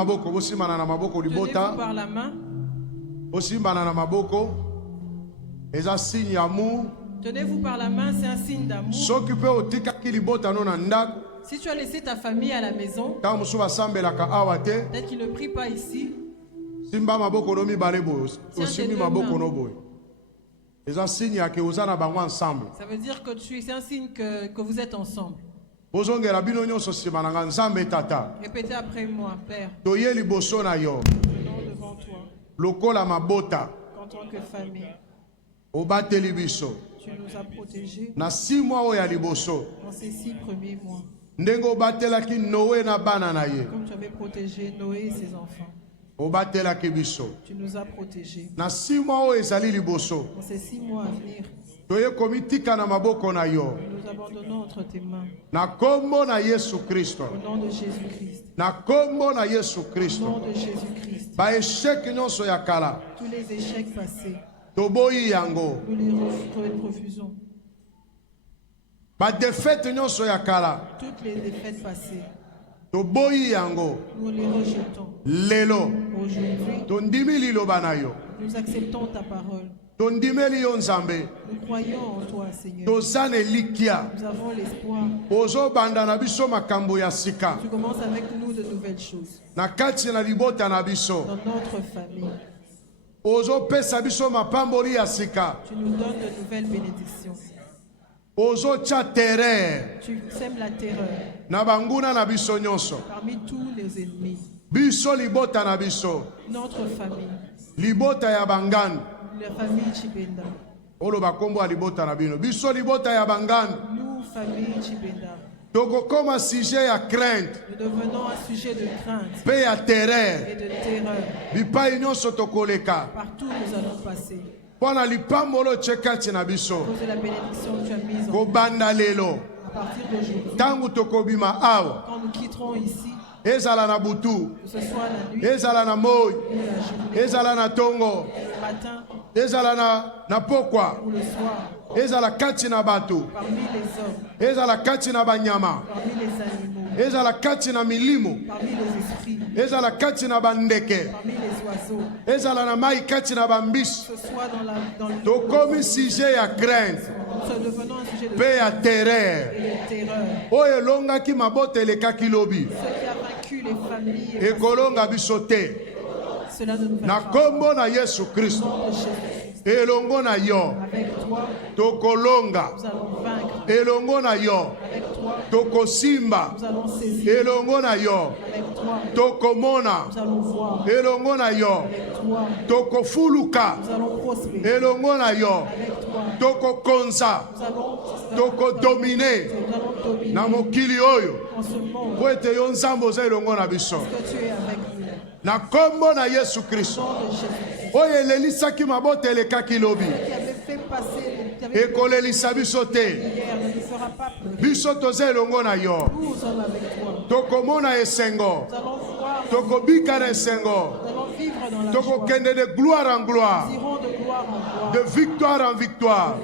maboko libota. Par la main. Bosimana na maboko. Eza signe d'amour. Tenez-vous par la main, c'est un signe d'amour. Si tu as laissé ta famille à la maison, peut-être qu'ils ne prient pas ici. Ça veut dire que c'est un signe que vous êtes ensemble. Répétez après moi, Père. Venons devant toi. En tant que famille. Tu nous as protégés dans ces 6 premiers mois. Comme tu avais protégé Noé et ses enfants. Tu nous as protégés. Dans ces 6 mois à venir, nous abandonnons entre tes mains. Au nom de Jésus-Christ. Au nom de Jésus-Christ. Tous les échecs passés. Nous les refusons. Toutes les défaites passées. Nous les rejetons. Aujourd'hui, nous acceptons ta parole. Nous croyons en toi, Seigneur. Nous avons l'espoir. Tu commences avec nous de nouvelles choses. Dans notre famille. Tu nous donnes de nouvelles bénédictions. Tu sèmes la terreur parmi tous les ennemis. Notre famille. La famille Chibenda. Nous, famille Chibenda. Nous devenons un sujet de crainte et de terreur. Partout nous allons passer. À cause de la bénédiction que tu as mise en nous. À partir d'aujourd'hui, quand nous quitterons ici, que ce soit la nuit, la journée, le matin, ou le soir, parmi les hommes, parmi les animaux, parmi les esprits, parmi les oiseaux, que ce soit dans le sujet à crainte, nous devenons un sujet de paix à terreur. Ceux qui a vaincu les familles et cela ne nous va pas. Jésus-Christ. Avec toi, tokolonga nous allons vaincre. elongo na yo Avec toi, tokosimba nous allons saisir. elongo na yo Avec toi, tokomona nous allons voir. elongo na yo Avec toi, tokofuluka nous allons prospérer. elongo na yo Avec toi, tokokonza nous allons tokodomine dominer na mokili oyo en ce monde. po ete yo nzambe oza elongo na biso Que tu es avec nous. na kombo na Yesu Kristo Au nom de Jésus. oyo elelisaki mabota elekaki lobi Qui avait fait passer, qui avait ekolelisa biso te hier, ne nous fera pas pleurer. biso toza elongo na yo Nous sommes avec toi. tokomona esengo, tokobika na esengo, tokokende de gloire en gloire, de victoire en victoire,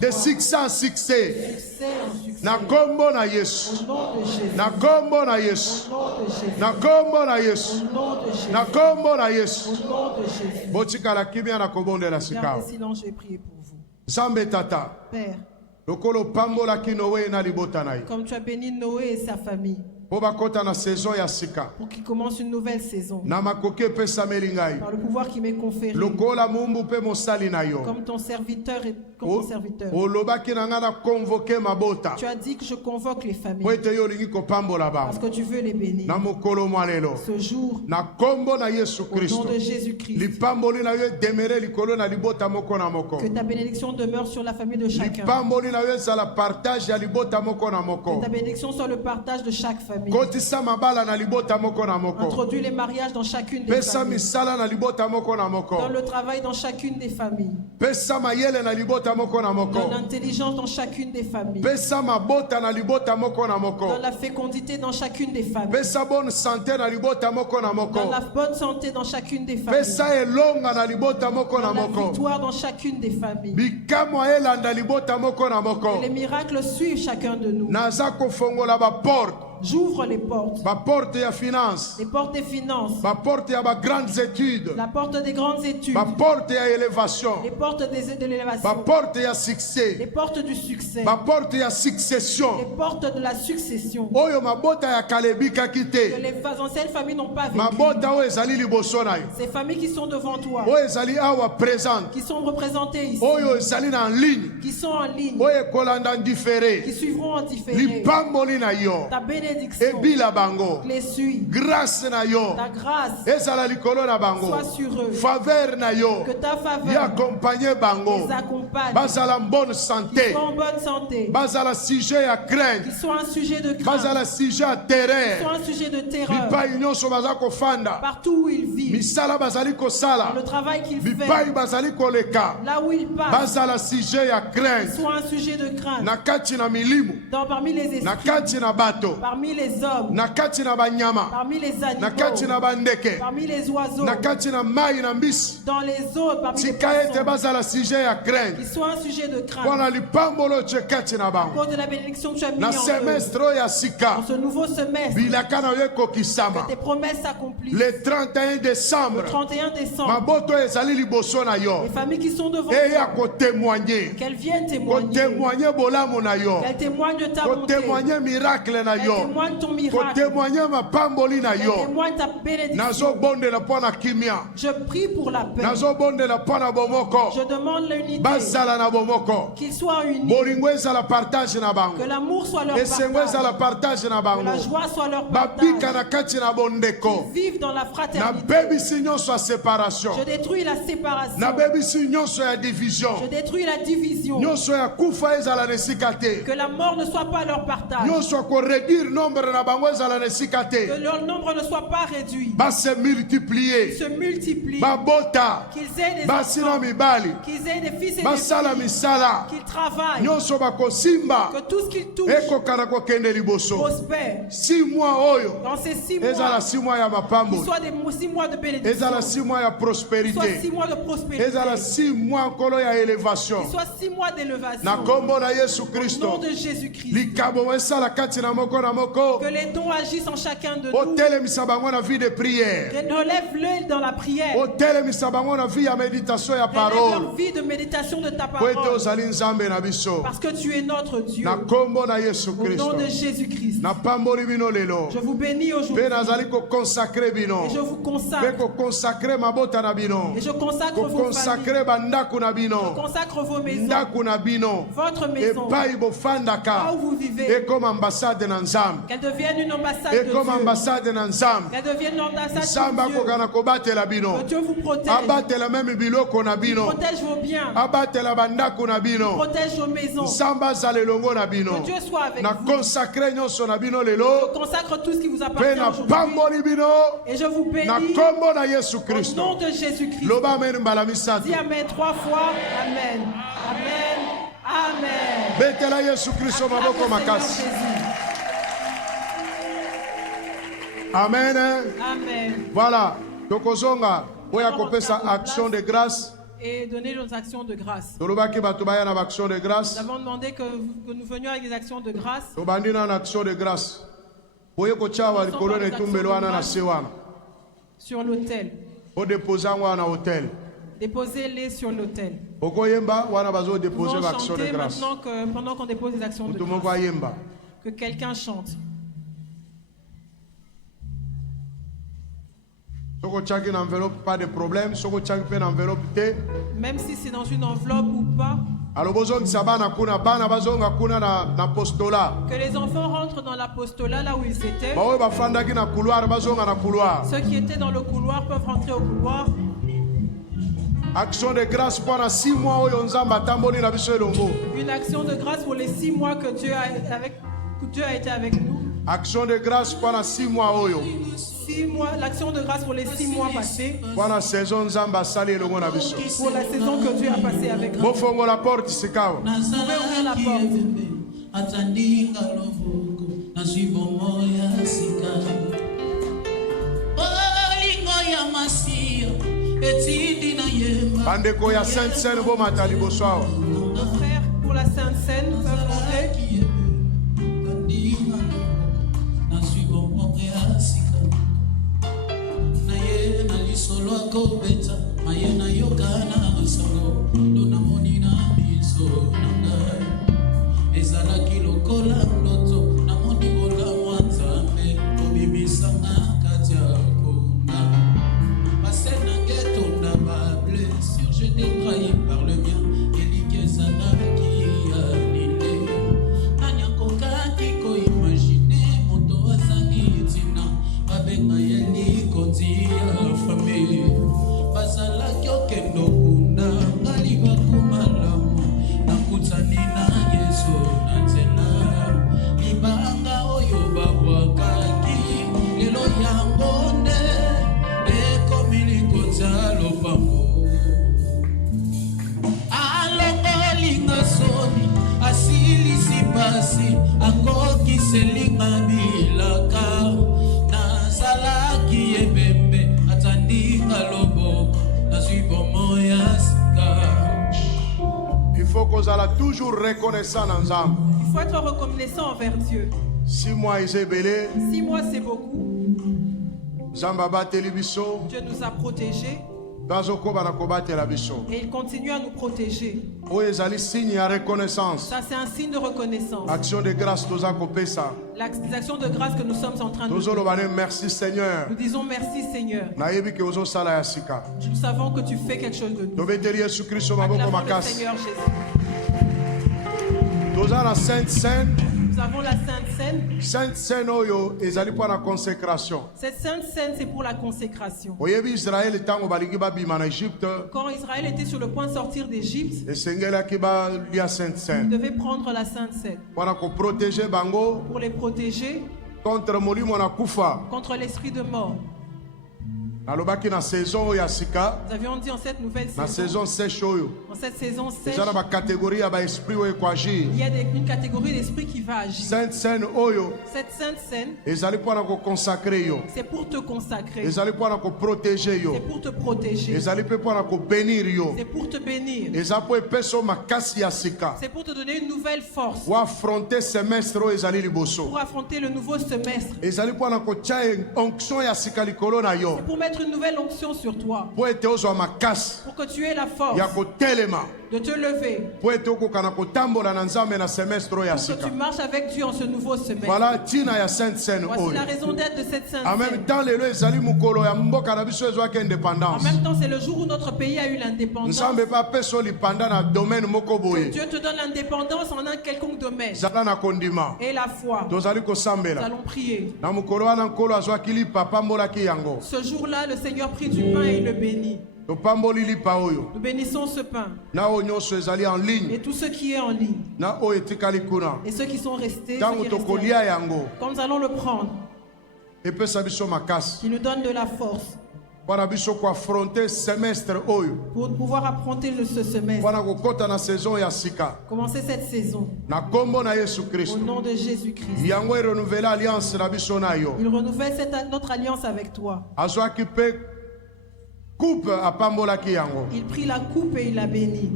de succès en succès. Na kombo na Yesu, na kombo na Yesu, na kombo na Yesu, na kombo na Yesu. Botikala kimia na kobondela sikao. Zambe tata. Père, lokolo pambola ki Noé na libota na ye. Comme tu as béni Noé et sa famille. Pour qu'il commence une nouvelle saison. Par le pouvoir qui m'est conféré. Comme ton serviteur et comme ton serviteur. Tu as dit que je convoque les familles. Parce que tu veux les bénir. Ce jour, au nom de Jésus-Christ, que ta bénédiction demeure sur la famille de chacun. Que ta bénédiction soit le partage de chaque famille. Introduis les mariages dans chacune des familles. Dans le travail dans chacune des familles. Dans l'intelligence dans chacune des familles. Dans la fécondité dans chacune des familles. Dans la bonne santé dans chacune des familles. Dans la victoire dans chacune des familles. Que les miracles suivent chacun de nous. J'ouvre les portes. Les portes des finances. La porte La porte des grandes études. La porte de l'élévation. Les portes de l'élévation. La porte du succès. Les portes du succès. La porte de la succession. Les portes de la succession. Que les anciennes familles n'ont pas vécu. Ces familles qui sont devant toi. Qui sont représentées ici. Qui sont en ligne. Qui suivront en différé. Ta bénédiction les suit. Grâce na yo. Ta grâce soit sur eux. Faveur na yo. Que ta faveur accompagne bango. les accompagne. Bazala bonne santé. Qu'ils soient en bonne santé. Bazala sujet à craindre. Qu'ils soient un sujet de crainte. Bazala sujet à terreur. Qu'ils soient un sujet de terreur. Partout où ils vivent. Misala bazali ko sala. Le travail qu'ils font. Bazali ko leka. Là où ils passent. Bazala sujet à craindre. Qu'ils soient un sujet de crainte. Nakati na milimu. Parmi les esprits. Nakati na bato. Parmi les hommes. Nakati na banyama. Parmi les animaux. Nakati na bandeke. Parmi les oiseaux. Nakati na mai na mbisi. Dans les eaux. Parmi les poissons. Bazala sujet à craindre. Qu'ils soient un sujet de crainte. Wana lipambolo chekati na bango. À cause de la bénédiction que tu as mis en eux. Na semestre ya sika. Dans ce nouveau semestre. Bilaka na yo kokisama. Que tes promesses s'accomplissent. Le 31 décembre. Le 31 décembre. Maboto ezali liboso na yo. Les familles qui sont devant toi. Ko témoigner. Qu'elles viennent témoigner. Témoigner bolamu na yo. Qu'elles témoignent de ta bonté. Témoigner miracle na yo. Témoigne ton miracle. Témoigner ma pamboli na yo. Témoigne ta bénédiction. Nazo bonde la pona kimia. Je prie pour la paix. Nazo bonde la pona bomoko. Je demande l'unité. Basala na bomoko. Qu'ils soient unis. Bolingo la partage na bango. Que l'amour soit leur partage. Esengo la partage na bango. Que la joie soit leur partage. Babika na kati na bondeko. Qu'ils vivent dans la fraternité. Na baby signon soit séparation. Je détruis la séparation. Na baby signon soit division. Je détruis la division. Nyon soit kufa ezala nesikate. Que la mort ne soit pas leur partage. Nyon soit ko réduire nombre na bango ezala nesikate. Que leur nombre ne soit pas réduit. Ba se multiplier. Se multiplient. Ba bota. Qu'ils aient des enfants. Qu'ils aient des fils et ba des sala filles. Misala. Qu'ils travaillent. Nyon soit ba ko simba. Que tout ce qu'ils touchent prospère. 6 mois oyo. Dans ces 6 mois. Ezala 6 mois ya mapambo. Qu'ils soient des 6 mois de bénédiction. Ezala 6 mois ya prospérité. Qu'ils soient 6 mois de prospérité. Ezala 6 mois kolo ya élévation. Qu'ils soient 6 mois d'élévation. Na kombo na Yesu Christo. Au nom de Jésus-Christ. Likabo esala kati na moko na moko. Que les dons agissent en chacun de nous. Otelemisa bango na vie de prière. Relève-le dans la prière. Otelemisa bango na vie ya méditation ya parole. Relève leur vie de méditation de ta parole. Parce que tu es notre Dieu. Na kombo na Yesu Christo. Au nom de Jésus-Christ. Na pamboli bino lelo. Je vous bénis aujourd'hui. Pe nazali ko consacrer bino. Et je vous consacre. Pe ko consacrer mabota na bino. Et je consacre vos consacrer bandako na bino. Je consacre vos maisons. Ndako na bino. Votre maison. Et bo fandaka. Là où vous vivez. Et comme ambassade na Nzambe. Qu'elle devienne une ambassade de Dieu. Et comme ambassade na Nzambe. Qu'elle devienne une ambassade de Dieu. Nzambe ko kana ko batela bino. Que Dieu vous protège. Abatela même biloko na bino. Protège vos biens. Abatela bandako na bino. Protège vos maisons. Nzambe zalelongo na bino. Que Dieu soit avec na vous. Consacrer nyonso na bino lelo. Je consacre tout ce qui vous appartient aujourd'hui. Et je vous bénis. Na kombo na Yesu Christo. Au nom de Jésus-Christ. Loba amen mbala misato. Dis amen 3 fois. Amen. Amen. Amen. Betela Yesu Christo maboko makasi. Amen. Amen. Voilà. Donc, Ozonga, oya kopesa action de grâce. Et donner nos actions de grâce. Nous avons demandé que nous venions avec des actions de grâce. Sur l'autel. Déposez-les sur l'autel. Nous pouvons chanter maintenant pendant qu'on dépose des actions de grâce. Que quelqu'un chante. Pas de problème. Même si c'est dans une enveloppe ou pas. Que les enfants rentrent dans l'apostolat là où ils étaient. Ceux qui étaient dans le couloir peuvent rentrer au couloir. Action de grâce pendant 6 mois. Une action de grâce pour les 6 mois que Dieu a été avec nous. Action de grâce pendant 6 mois. 6 mois, l'action de grâce pour les 6 mois passés. Pour la saison que Dieu a passé avec nous. Vous pouvez la porte, c'est quand vous pouvez ouvrir la porte. Bandeko ya Sainte Seine bo matali bonsoir. Nos frères pour la Sainte Seine peuvent monter. Par le bien, Il faut qu'on soit toujours reconnaissant ensemble. Il faut être reconnaissant envers Dieu. 6 mois, 6 mois, c'est beaucoup. Dieu nous a protégés. Et il continue à nous protéger. Ça, c'est un signe de reconnaissance. Action de grâce, les actions de grâce que nous sommes en train de faire. Merci Seigneur. Nous disons merci Seigneur. Nous savons que tu fais quelque chose de nous. Acclamons le Seigneur Jésus. Nous avons la Sainte Seine. Sainte Seine oyo ezali pour la consécration. Cette Sainte Seine, c'est pour la consécration. Quand Israël était sur le point de sortir d'Égypte, il devait prendre la Sainte Seine pour les protéger contre l'esprit de mort. Nous avions dit en cette nouvelle saison, en cette saison sèche, il y a une catégorie d'esprit qui va agir. Cette Sainte Seine, c'est pour te consacrer, c'est pour te protéger, c'est pour te bénir, c'est pour te donner une nouvelle force pour affronter le nouveau semestre, c'est pour mettre une nouvelle onction sur toi, pour que tu aies la force de te lever, pour que tu marches avec Dieu en ce nouveau semestre. Voici la raison d'être de cette Sainte Seine. En même temps, c'est le jour où notre pays a eu l'indépendance. Dieu te donne l'indépendance en un quelconque domaine. Et la foi. Nous allons prier. Ce jour-là, le Seigneur prit du pain et il le bénit. Nous bénissons ce pain. Et tout ce qui est en ligne. Et ceux qui sont restés. Quand nous allons le prendre, il nous donne de la force. pour pouvoir affronter ce semestre, commencer cette saison, au nom de Jésus-Christ. Il renouvelle notre alliance avec toi. Il prit la coupe et il la bénit.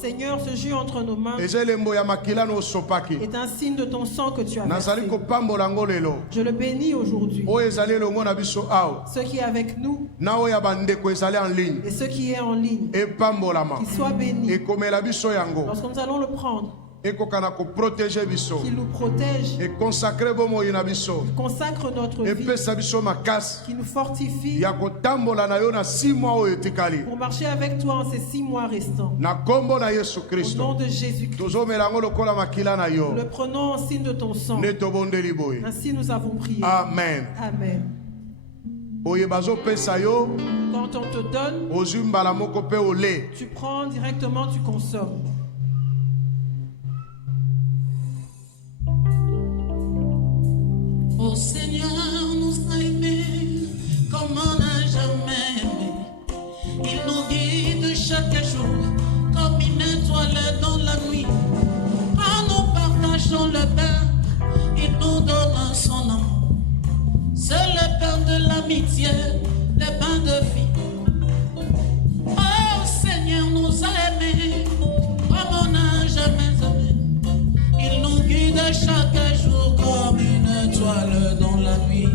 Seigneur, ce jus entre nos mains est un signe de ton sang que tu as versé. Je le bénis aujourd'hui. Ce qui est avec nous et ce qui est en ligne, qu'il soit béni. Lorsque nous allons le prendre, qu'il nous protège, et consacre notre vie, qu'il nous fortifie pour marcher avec toi en ces 6 mois restants. Au nom de Jésus-Christ, nous le prenons en signe de ton sang. Ainsi nous avons prié. Amen. Amen. Quand on te donne, tu prends directement, tu consommes. Oh Seigneur nous a aimés comme on n'a jamais aimé. Il nous guide chaque jour comme une étoile dans la nuit. Quand nous partageons le pain, il nous donne son amour. C'est le pain de l'amitié, le pain de vie. Oh Seigneur nous a aimés comme on n'a jamais aimé. Il nous guide chaque jour comme une étoile dans la nuit.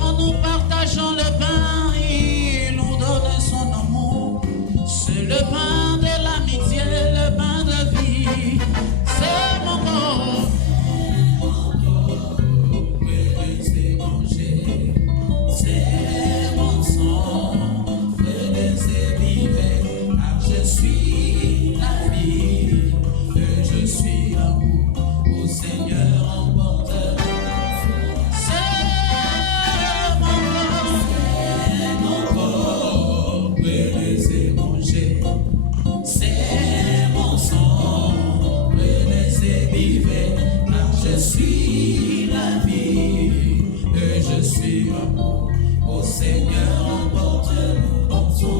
En nous partageant le pain, il nous donne son amour. C'est le pain de l'amitié, le pain de vie. C'est mon corps. Laissez manger. C'est mon sang. Laissez vivre. Car je suis la vie. Et je suis l'amour. Au Seigneur emporte. C'est mon sang, laissez vivre, car je suis la vie, et je suis l'amour. Au Seigneur, emporte-nous dans son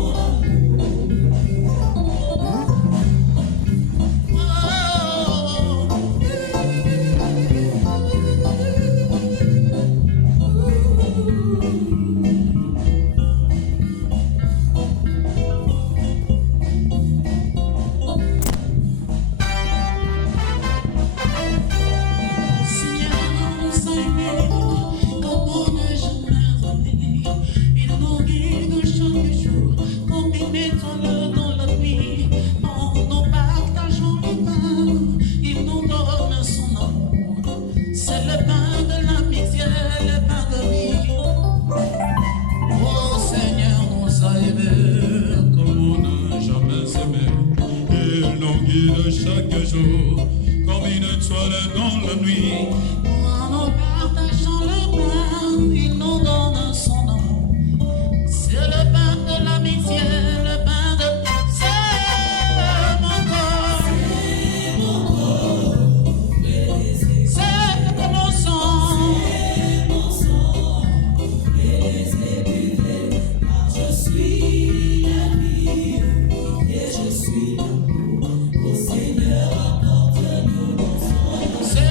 chaque jour, comme une étoile dans la nuit. En nous partageant le pain, il nous donne son amour. C'est le pain de l'amitié, le pain de... C'est mon corps. C'est mon corps. C'est mon sang. C'est mon sang. Laissez vivre, car je suis la vie et je suis l'amour. Seigneur, apporte-nous. C'est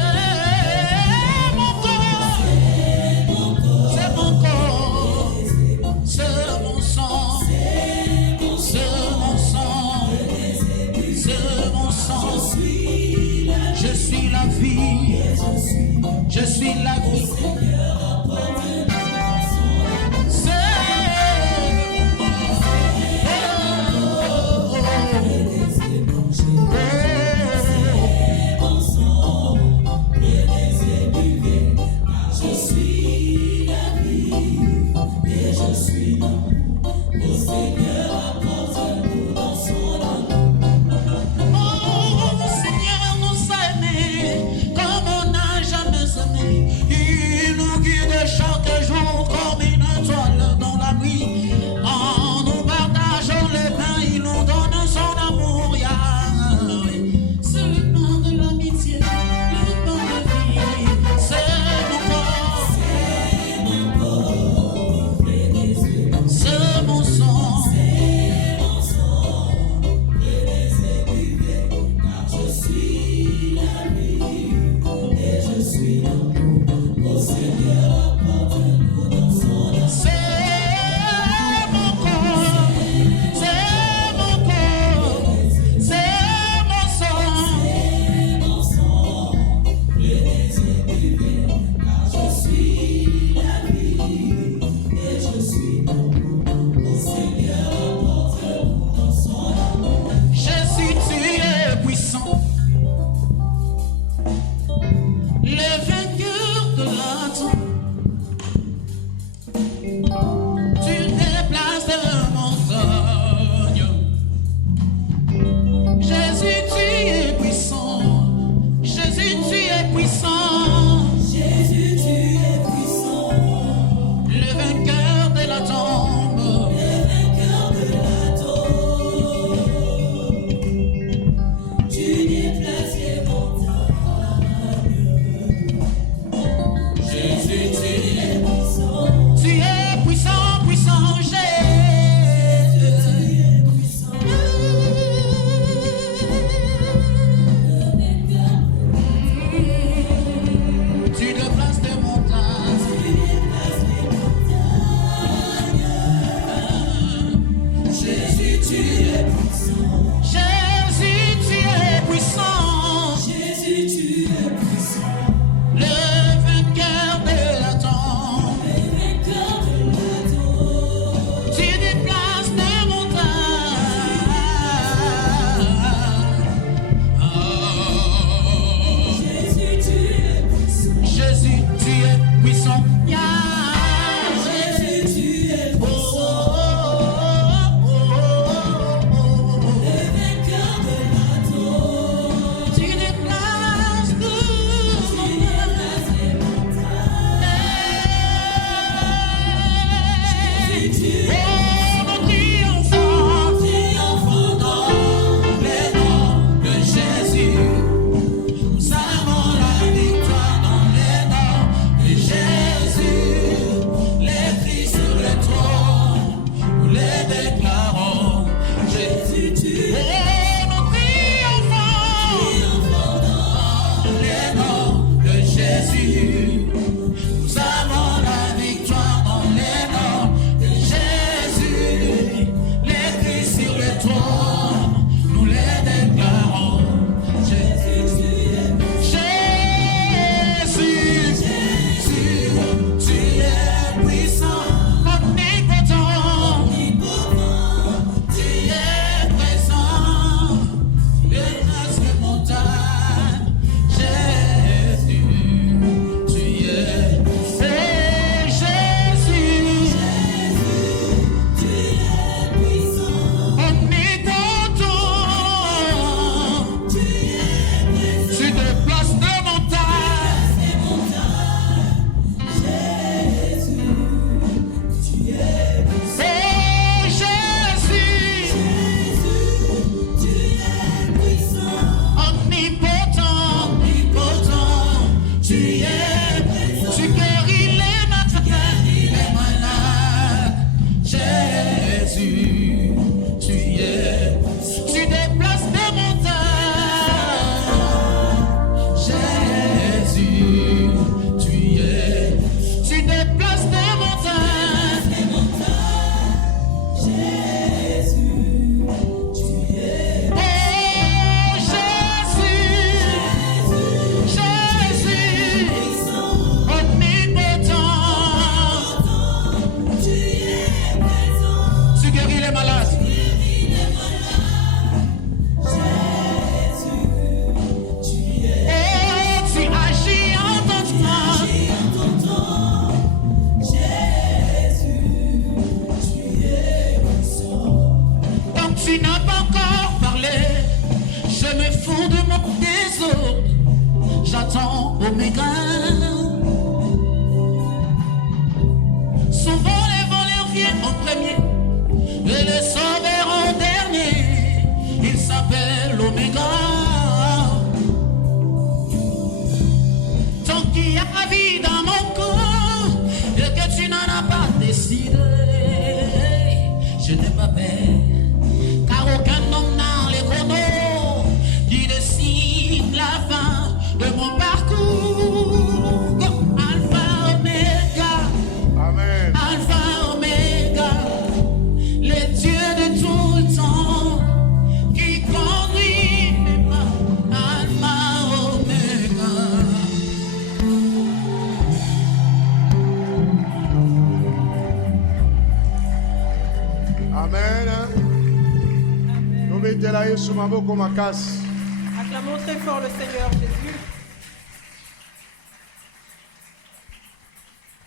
Acclamons très fort le Seigneur Jésus.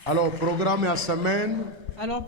Alors, programme à semaine. Alors,